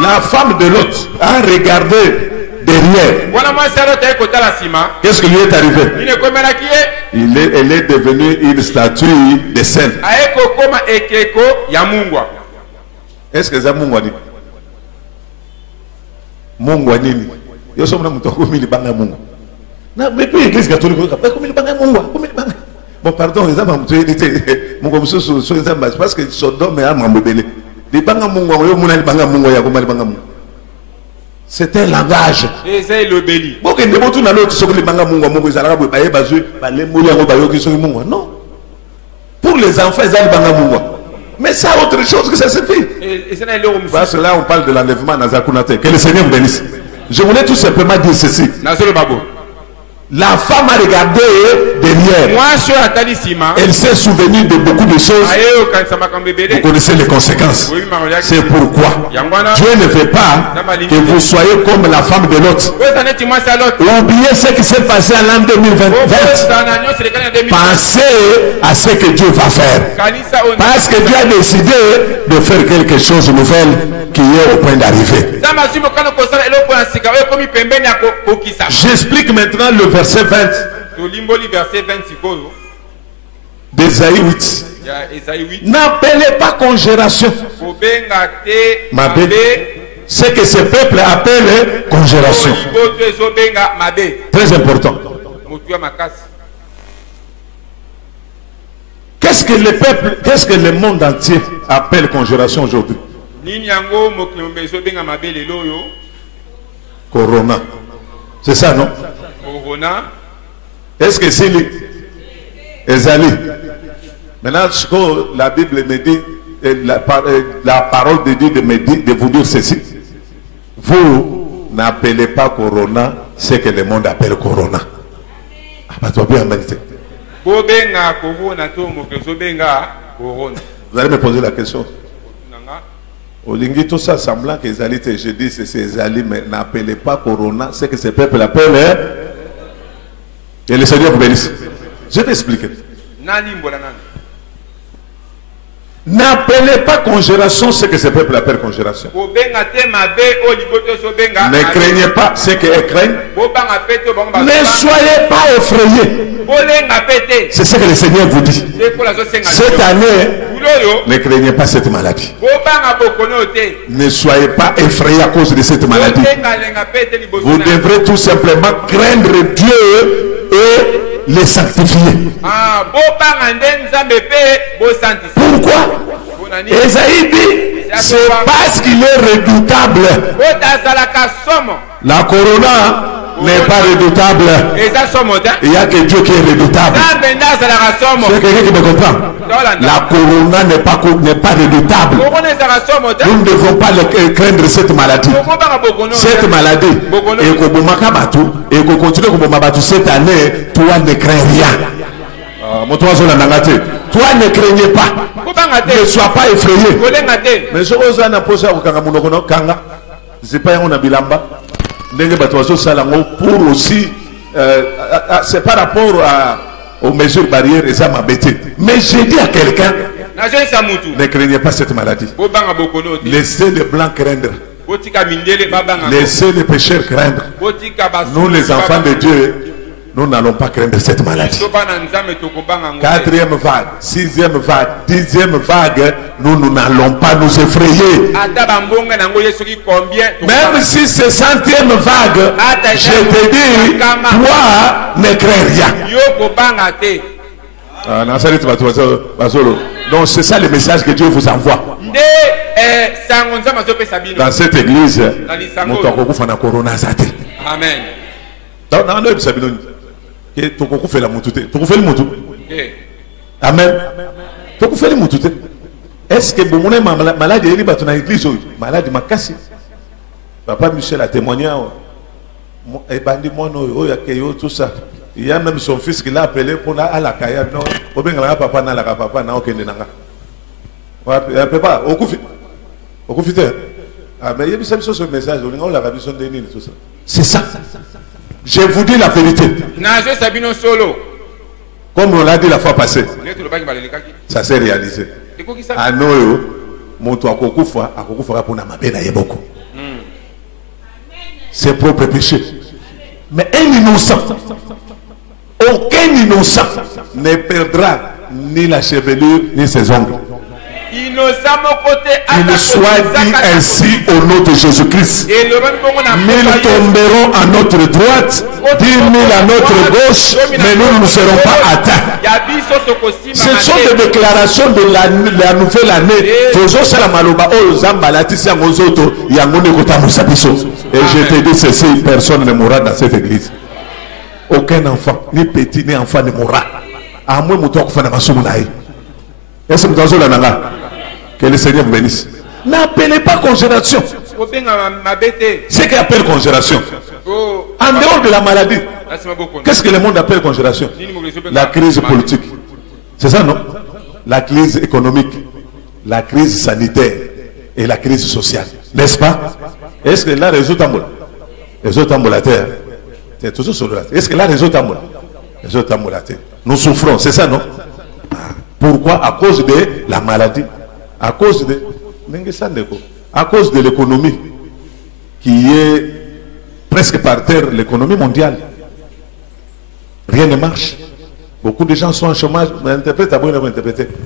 la femme de l'autre a regardé derrière, qu'est-ce qui lui est arrivé? Elle est devenue une statue de sel. Est-ce que c'est Mungwa dit? Mungwa nini? Yo sommes là comme il banga Mungwa. Na mais puis l'église catholique comme il banga Mungwa, comme il banga. Bon pardon, les hommes ont été Mungwa so parce que Sodome et Amma mbele. Les banga Mungwa yo mona banga Mungwa ya comme banga Mungwa. C'est un langage. C'est le béli. Bon, que ne botu na l'autre sur les banga Mungwa Mungwa zalaka bo baye bazu ba le moli ngo ba yo ki so Mungwa. Non. Pour les enfants ils banga Mungwa. Mais ça autre chose que ça se fait. Parce que là on parle de l'enlèvement Nazakunate. Que le Seigneur vous bénisse. Je voulais tout simplement dire ceci. La femme a regardé derrière. Elle s'est souvenue de beaucoup de choses. Vous connaissez les conséquences. C'est pourquoi Dieu ne veut pas que vous soyez comme la femme de l'autre. Oubliez ce qui s'est passé en l'an 2020. Pensez à ce que Dieu va faire. Parce que Dieu a décidé de faire quelque chose de nouvel qui est au point d'arriver. J'explique maintenant le verset 20 d'Ésaïe 8. N'appelez pas congélation. Ce que ce peuple appelle congélation. Très important. Qu'est-ce que le peuple, qu'est-ce que le monde entier appelle congélation aujourd'hui? Corona. C'est ça, non? Est-ce que c'est lui? Ezali. Maintenant, la Bible me dit, la parole de Dieu de vous dire ceci. Vous n'appelez pas Corona ce que le monde appelle Corona. Ah, bah, toi, bien, vous allez me poser la question. Au lingi tout ça semblant que Ezali, je dis c'est Ezali, mais n'appelez pas Corona ce que ce peuple appelle. Hein? Et le Seigneur vous bénisse. Je vais expliquer. N'appelez pas congélation ce que ce peuple appelle congélation. Ne craignez pas ce qu'ils craignent. Ne soyez pas effrayés. C'est ce que le Seigneur vous dit. Cette année, ne craignez pas cette maladie. Ne soyez pas effrayés à cause de cette maladie. Vous devrez tout simplement craindre Dieu et les sanctifier. Pourquoi? Esaïe dit, c'est parce qu'il est redoutable. La corona n'est pas redoutable. Il n'y a que Dieu qui est redoutable. C'est quelqu'un qui me comprend. La corona n'est pas redoutable. Nous ne devons pas craindre cette maladie. Cette maladie, et qu'on continue cette année, toi ne crains rien. Toi ne craignez pas. Ne sois pas effrayé. Mais je vous en pose à c'est pas un bilamba. Pour aussi, c'est par rapport aux mesures barrières et ça m'a bêté. Mais j'ai dit à quelqu'un, ne craignez pas cette maladie. Laissez les blancs craindre. Laissez les pécheurs craindre. Nous les enfants de Dieu, nous n'allons pas craindre cette maladie. 4e vague, 6e vague, 10e vague, nous n'allons pas nous effrayer. Même si c'est 100e vague, je te dis, toi ne crains rien. Donc c'est ça le message que Dieu vous envoie. Dans cette église, Amen. Amen. Est-ce que vous avez malade dans l'église? Malade makasi. Papa Michel a témoigné. Tout ça. Il y a même son fils qui l'a appelé pour la kaya. Non, papa n'a la papa n'a aucun denanga. Papa, au coup mais il y a ce message. On a vision de tout ça. C'est ça. Je vous dis la vérité. Comme on l'a dit la fois passée, ça s'est réalisé. À nous, mon toit pour beaucoup. Ses propres péchés. Mais un innocent, aucun innocent ne perdra ni la chevelure ni ses ongles. Il soit dit ainsi au nom de Jésus-Christ. 1000 tomberont à notre droite, 10 000 à notre gauche, mais nous ne serons pas atteints. Ce sont des déclarations de la nouvelle année. Et je te dis ceci, personne ne mourra dans cette église. Aucun enfant, ni petit, ni enfant ne mourra. À moins de est-ce que vous avez que le Seigneur vous bénisse. N'appelez pas congélation. C'est qu'on appelle congélation. En dehors de la maladie, qu'est-ce que le monde appelle congélation? La crise politique. C'est ça, non? La crise économique, la crise sanitaire et la crise sociale. N'est-ce pas? Est-ce que là, les autres ambulataires, c'est toujours sur la terre. Est-ce que là, les autres ambulataires, nous souffrons, c'est ça, non? Pourquoi? À cause de la maladie, à cause de l'économie qui est presque par terre, l'économie mondiale. Rien ne marche. Beaucoup de gens sont en chômage.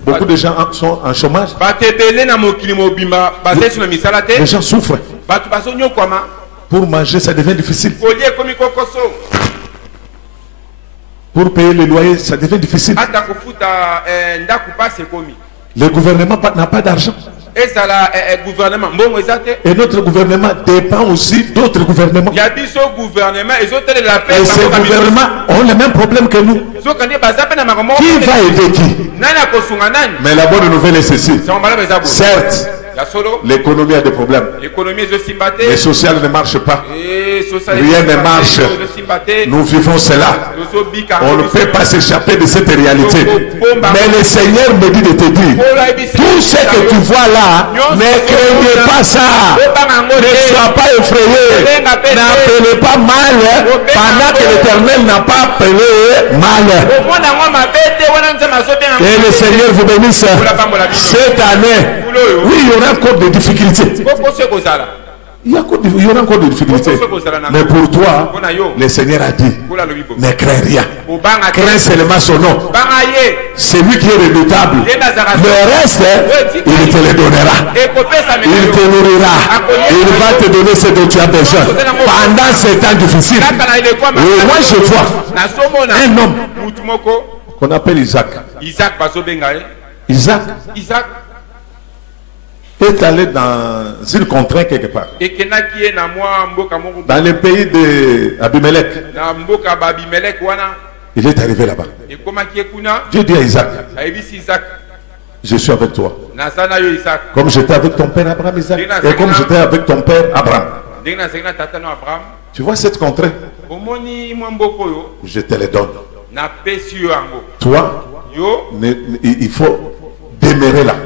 Beaucoup de gens sont en chômage. Les gens souffrent. Pour manger, ça devient difficile. Pour payer le loyer, ça devient difficile. Le gouvernement n'a pas d'argent. Et notre gouvernement dépend aussi d'autres gouvernements. Et ces gouvernements ont le même problème que nous. Qui va aider qui? Mais la bonne nouvelle est ceci. Certes, l'économie a des problèmes. Le social ne marche pas. Rien ne marche. Nous vivons cela. On ne peut pas s'échapper de cette réalité. Mais le Seigneur me dit de te dire, tout ce que tu vois là, ne craignez pas ça. Ne sois pas effrayé. N'appelez pas mal pendant que l'Éternel n'a pas appelé mal. Que le Seigneur vous bénisse. Cette année, oui, il y aura encore des difficultés. Il y aura encore des difficultés. Mais pour toi, le Seigneur a dit, ne crains rien. Crains seulement son nom. C'est lui qui est redoutable. Le reste, il te le donnera. Il te nourrira. Il va te donner ce dont tu as besoin. Pendant ces temps difficiles. Et moi je vois un homme qu'on appelle Isaac. Isaac est allé dans une contrée quelque part. Dans le pays d'Abimelech. Il est arrivé là-bas. Dieu dit à Isaac, je suis avec toi. Comme j'étais avec ton père Abraham, Isaac. Et comme j'étais avec ton père Abraham. Tu vois cette contrée? Je te le donne. Toi, il faut demeurer là.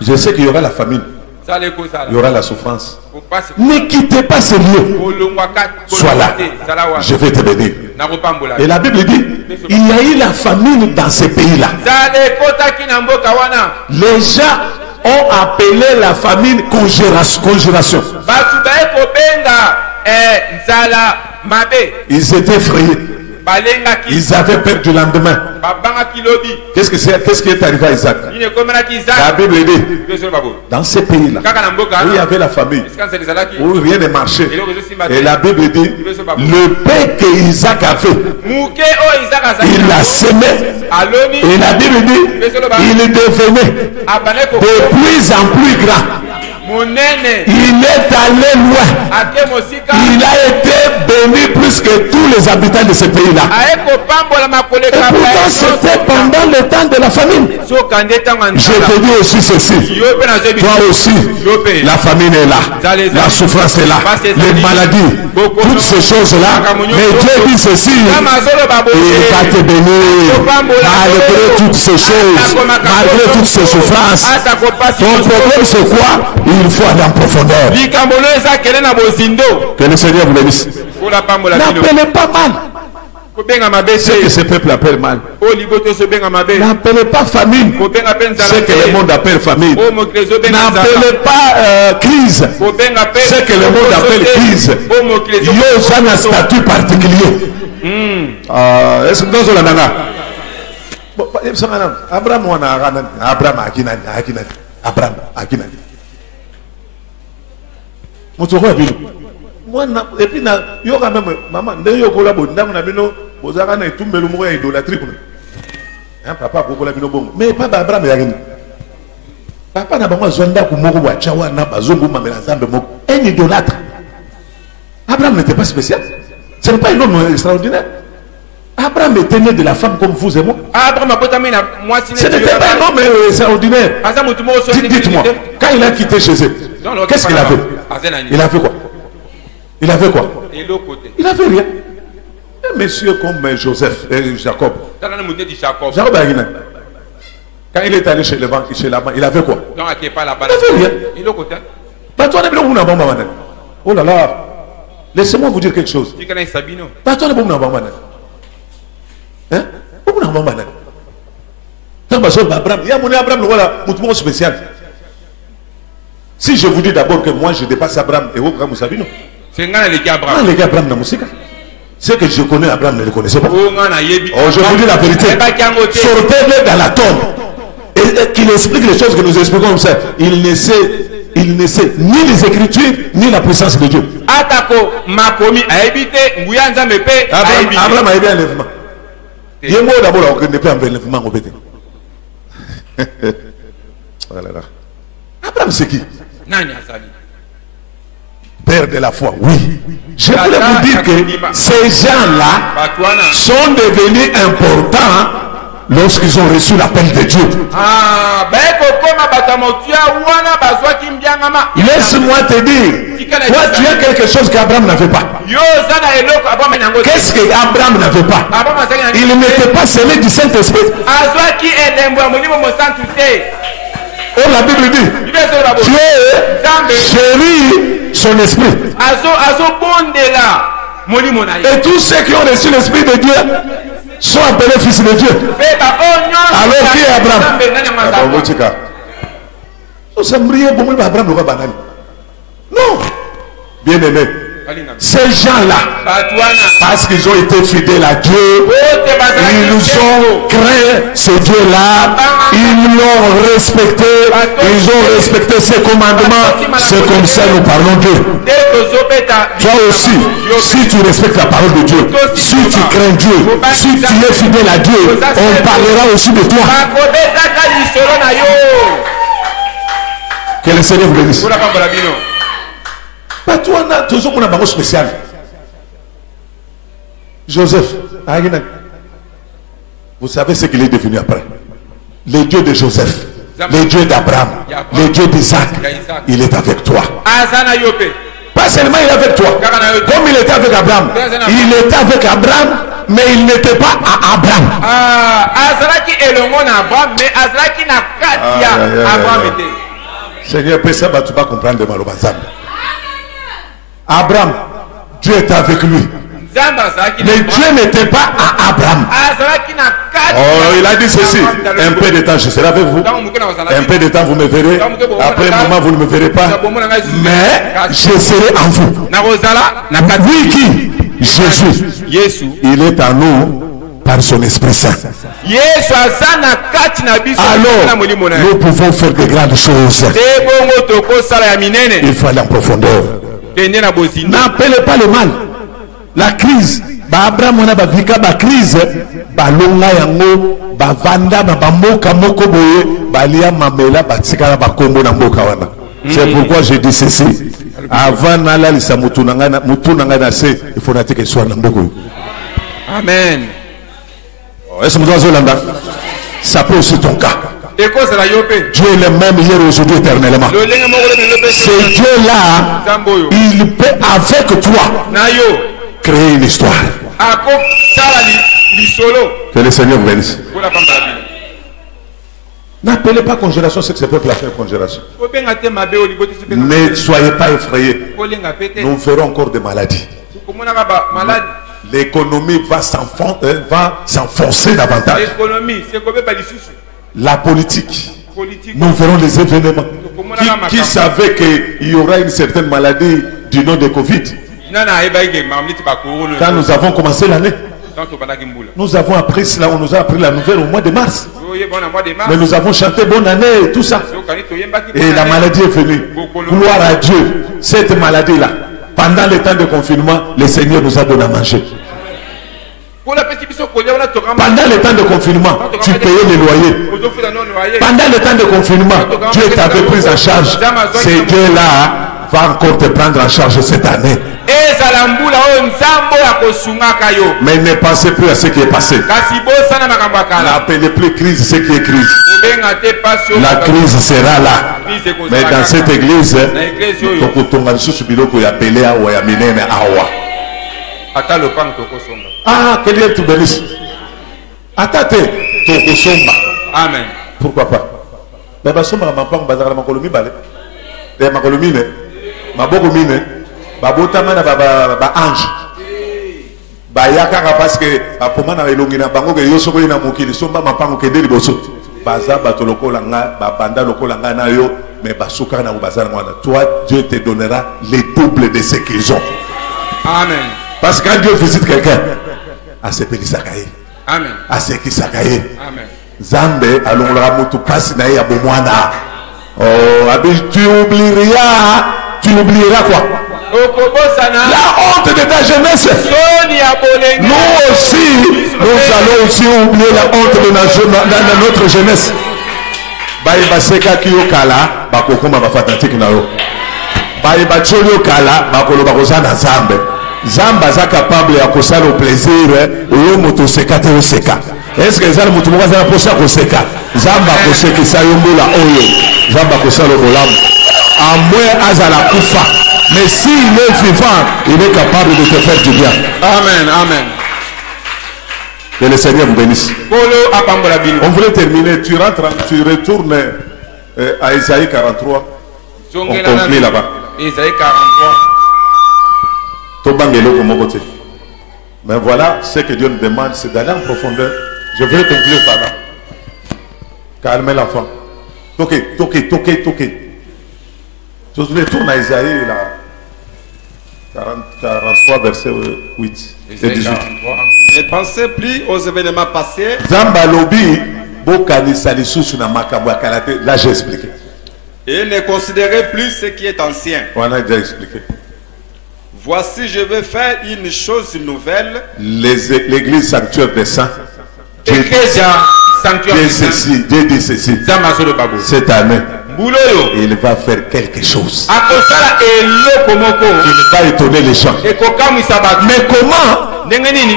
Je sais qu'il y aura la famine. Il y aura la souffrance. Ne quittez pas ce lieu. Sois là. Je vais te bénir. Et la Bible dit, il y a eu la famine dans ces pays-là. Les gens ont appelé la famine congélation. Ils étaient effrayés. Ils avaient peur du lendemain. Qu'est-ce qui est arrivé à Isaac? La Bible dit, dans ces pays-là, où il y avait la famille, où rien ne marchait, et la Bible dit, le pain que Isaac avait, il l'a semé, et la Bible dit, il devenait de plus en plus grand. Il est allé loin. Il a été béni plus que tous les habitants de ce pays-là. Et pourtant, c'était pendant le temps de la famine. Je te dis aussi ceci. Toi aussi, la famine est là. La souffrance est là. Les maladies, toutes ces choses-là. Mais Dieu dit ceci. Il va te bénir. Malgré toutes ces choses, malgré toutes ces souffrances. Ton problème, c'est quoi? Il faut aller en profondeur. Que le Seigneur vous bénisse. N'appelez pas mal ce que ce peuple appelle mal. N'appelez pas famine ce que le monde appelle famine. N'appelez pas crise ce que le monde appelle crise. Il y a un statut particulier. Est-ce que nous avons Abraham Motoro bino. Moi et puis na yo quand même maman ndé yo kola bo ndamuna bino bozaka na itumbelo moko ya idolâtrie kuna. Hein papa kokola bino bongo. Mais papa Abraham ya ngini. Papa na bango zonda ku moko wa chawa na bazongo mamela nzambe moko. Un idolâtre. Abraham n'était pas spécial. Ce n'est pas un homme extraordinaire. Abraham était né de la femme comme vous et moi. Ce n'était pas un homme extraordinaire. Dites-moi, quand il a quitté chez eux, Qu'est-ce qu'il a fait? Il a fait quoi? Il a fait quoi? Il a fait rien. Un monsieur comme Joseph, Jacob. Jacob a rien. Quand il est allé chez Laban, il a fait quoi? Il a fait rien. Oh là là. Laissez-moi vous dire quelque chose. Hein? Spécial. Si je vous dis d'abord que moi je dépasse Abraham et Abraham Sabino, c'est que je connais Abraham, ne le connaissez pas. Oh, je vous dis la vérité. Sortez-le dans la tombe et qu'il explique les choses que nous expliquons comme ça. Il ne sait ni les Écritures ni la puissance de Dieu. Abraham a aidé un enlèvement. Il est mort d'abord, on ne peut pas enlèvement au bêté. Abraham, c'est qui? Père de la foi, oui. Je voulais vous dire que ces gens-là sont devenus importants lorsqu'ils ont reçu l'appel de Dieu. Laisse-moi te dire, toi tu as quelque chose qu'Abraham n'avait pas. Qu'est-ce qu'Abraham n'avait pas? Il n'était pas scellé du Saint-Esprit. Oh, la Bible dit, Dieu chérit son esprit. Et tous ceux qui ont reçu l'esprit de Dieu sont appelés fils de Dieu. Alors qui est Abraham? Non. Bien aimé. Ces gens-là, parce qu'ils ont été fidèles à Dieu, ils ont craint ce Dieu-là, ils l'ont respecté, ils ont respecté ses commandements. C'est comme ça nous parlons d'eux. Toi aussi, si tu respectes la parole de Dieu, si tu crains Dieu, si tu es fidèle à Dieu, on parlera aussi de toi. Que le Seigneur vous bénisse. Pas toi, on a toujours un barreau spécial. Joseph, vous savez ce qu'il est devenu après? Le Dieu de Joseph, le Dieu d'Abraham, le Dieu d'Isaac, il est avec toi. Pas seulement il est avec toi, comme il était avec Abraham. Il était avec Abraham, mais il n'était pas à Abraham. Seigneur, tu vas comprendre de Malobazam. Abraham, Dieu était avec lui. Mais Dieu n'était pas à Abraham. Oh, il a dit ceci: un peu de temps je serai avec vous, un peu de temps vous me verrez, après un moment vous ne me verrez pas, mais je serai en vous. Oui, qui? Jésus. Il est en nous par son Esprit Saint. Alors nous pouvons faire de grandes choses. Il faut aller en profondeur. N'appelez pas le mal. La crise, Abraham on a vécu la crise, balonga yango, bavanda na bamoka moko boye, balia mamela batikala bakombo na mboka wana. C'est pourquoi je dis ceci. Avant nala lisa mutu nanga na se, il faut nater que soit na mboko. Amen. Est-ce que vous avez ça peut aussi ton cas. Dieu est le même hier, aujourd'hui, éternellement. Ce Dieu-là, il peut avec toi créer une histoire. Que le Seigneur vous bénisse. N'appelez pas congélation ce que ce peuple a fait congélation. Ne soyez pas effrayés. Nous ferons encore des maladies. L'économie va s'enfoncer davantage. La politique, nous verrons les événements. Qui savait qu'il y aura une certaine maladie du nom de Covid? Quand nous avons commencé l'année, nous avons appris cela, on nous a appris la nouvelle au mois de mars. Mais nous avons chanté bonne année et tout ça. Et la maladie est venue. Gloire à Dieu. Cette maladie-là, pendant le temps de confinement, le Seigneur nous a donné à manger. Pendant le temps de confinement, tu payais les loyers. Pendant le temps de confinement, Dieu t'avait pris en charge. Ce Dieu-là va encore te prendre en charge cette année. Mais ne pensez plus à ce qui est passé. N'appelez plus crise ce qui est crise. La crise sera là. Mais dans cette église, ah, que Dieu te bénisse. Attendez, amen. Pourquoi pas? Mais basomba mampang bazala makolomi balé. Te makolomi ne. Maboko mine. Babota mana ba ange. Ba yakaka parce que apoma na elongi na bango ke yoso ko ina mokili somba mapango ke deli boso. Baza batoloko langa ba banda lokola nga na yo mais basuka na bazala ngwana. Toi Dieu te donnera les doubles de ce qu'ils ont. Amen. Parce que quand Dieu visite quelqu'un, à ce qui s'akaye. Amen. À ce qui s'akaye. Amen. Zambe, allons la moto passe na ya bomwana. Oh, tu oublieras. Tu oublieras quoi? La honte de ta jeunesse. Nous aussi, nous allons aussi oublier la honte de notre jeunesse. Baïba seka kiyo kala, bakokoma bafatantik na yo. Baïba tcholo kala, bakolo bakozana zambe. Zamba za capable ya kosala au plaisir oyo moto seka te oseka. Est-ce que zala moto moka zala posa koseka? Zamba koseki sa yombola oyo. Zamba kosala olamu. À moins azala kufa. Mais s'il est vivant, il est capable de te faire du bien. Amen, amen. Que le Seigneur vous bénisse. On voulait terminer. Tu rentres, tu retournes à Isaïe 43. On conclut là-bas. Isaïe 43. Mais voilà ce que Dieu nous demande, c'est d'aller en profondeur. Je vais conclure par là. Calmez l'enfant. Toquez. Je retourne à Isaïe là. 43 verset 8 et 18. Ne pensez plus aux événements passés. Là j'ai expliqué. Et ne considérez plus ce qui est ancien. On a déjà expliqué. Voici, je vais faire une chose nouvelle. L'église sanctuaire des saints. Dieu dit ceci. Cette année, il va faire quelque chose. Il va étonner les gens. Mais comment?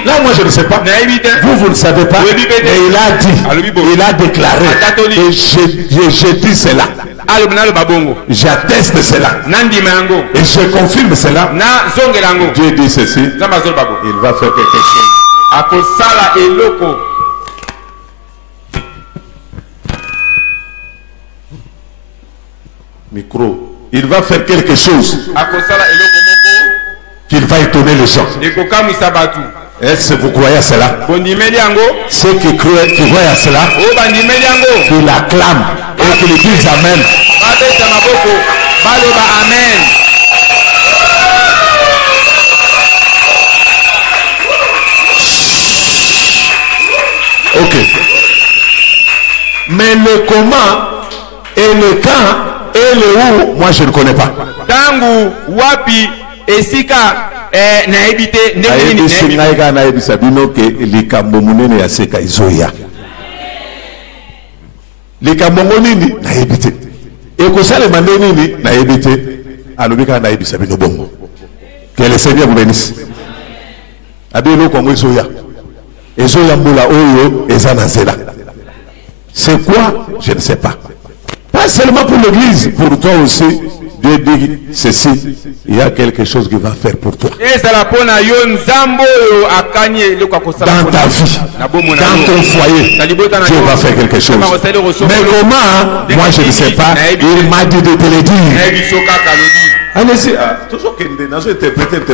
Là, moi, je ne sais pas. Vous ne le savez pas. Mais il a dit, il a déclaré. Et je dis cela. J'atteste cela. Et je confirme cela. Dieu dit ceci. Il va faire quelque chose. Micro. Il va faire quelque chose qu'il va étonner les gens. Est-ce que vous croyez à cela? Ceux qui croient à cela, qui l'acclament et qui le disent Amen. Ok. Mais le comment et le quand et le où, moi je ne connais pas. Tangu wapi esika naibite ndenge naibisa bino ke likambo munene ya seka izoya. Likambo nini naibite. Ekosale mande nini naibite. Alobika naibisa bino bongo. Que le Seigneur vous bénisse. Abino kongo izoya. Ezoya mbula oyo ezanazela. C'est quoi? Je ne sais pas. Pas seulement pour l'église, pour toi aussi. Dieu dit ceci, il y a quelque chose qu'il va faire pour toi. Dans ta vie, dans ton foyer, Dieu va faire quelque chose. Mais comment? Moi je ne sais pas. Il m'a dit de te le dire. Allez-y. Toujours qu'il interpréter.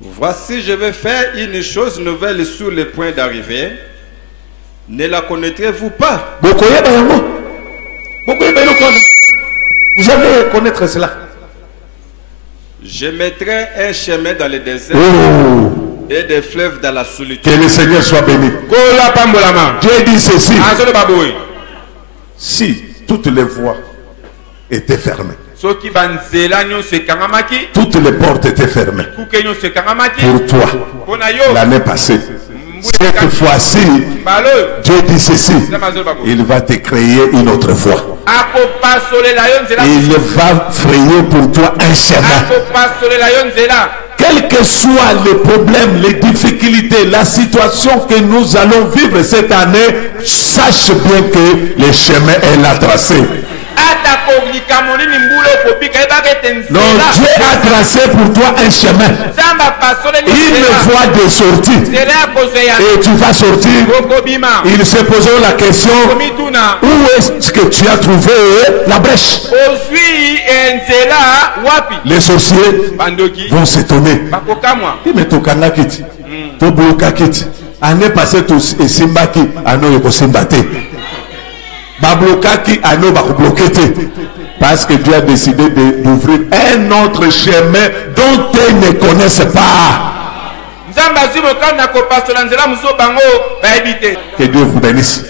Voici, je vais faire une chose nouvelle sur le point d'arriver. Ne la connaîtrez-vous pas? Vous allez connaître cela. Je mettrai un chemin dans le désert et des fleuves dans la solitude. Que le Seigneur soit béni. Dieu dit ceci. Si toutes les voies étaient fermées, toutes les portes étaient fermées pour toi l'année passée, Cette fois-ci, Dieu dit ceci. Il va te créer une autre voie. Il va frayer pour toi un chemin. Quels que soient les problèmes, les difficultés, la situation que nous allons vivre cette année, sache bien que le chemin est là tracé. Non, Dieu a tracé pour toi un chemin, une voie de sortie, et tu vas sortir. Ils se poseront la question, où est-ce que tu as trouvé la brèche? Les sorciers vont s'étonner. Année passée, tous et Simbaki, Ano Yoko Simbate. Bablokaki, Ano Bako bloqué. Parce que Dieu a décidé d'ouvrir un autre chemin dont ils ne connaissent pas. Que Dieu vous bénisse.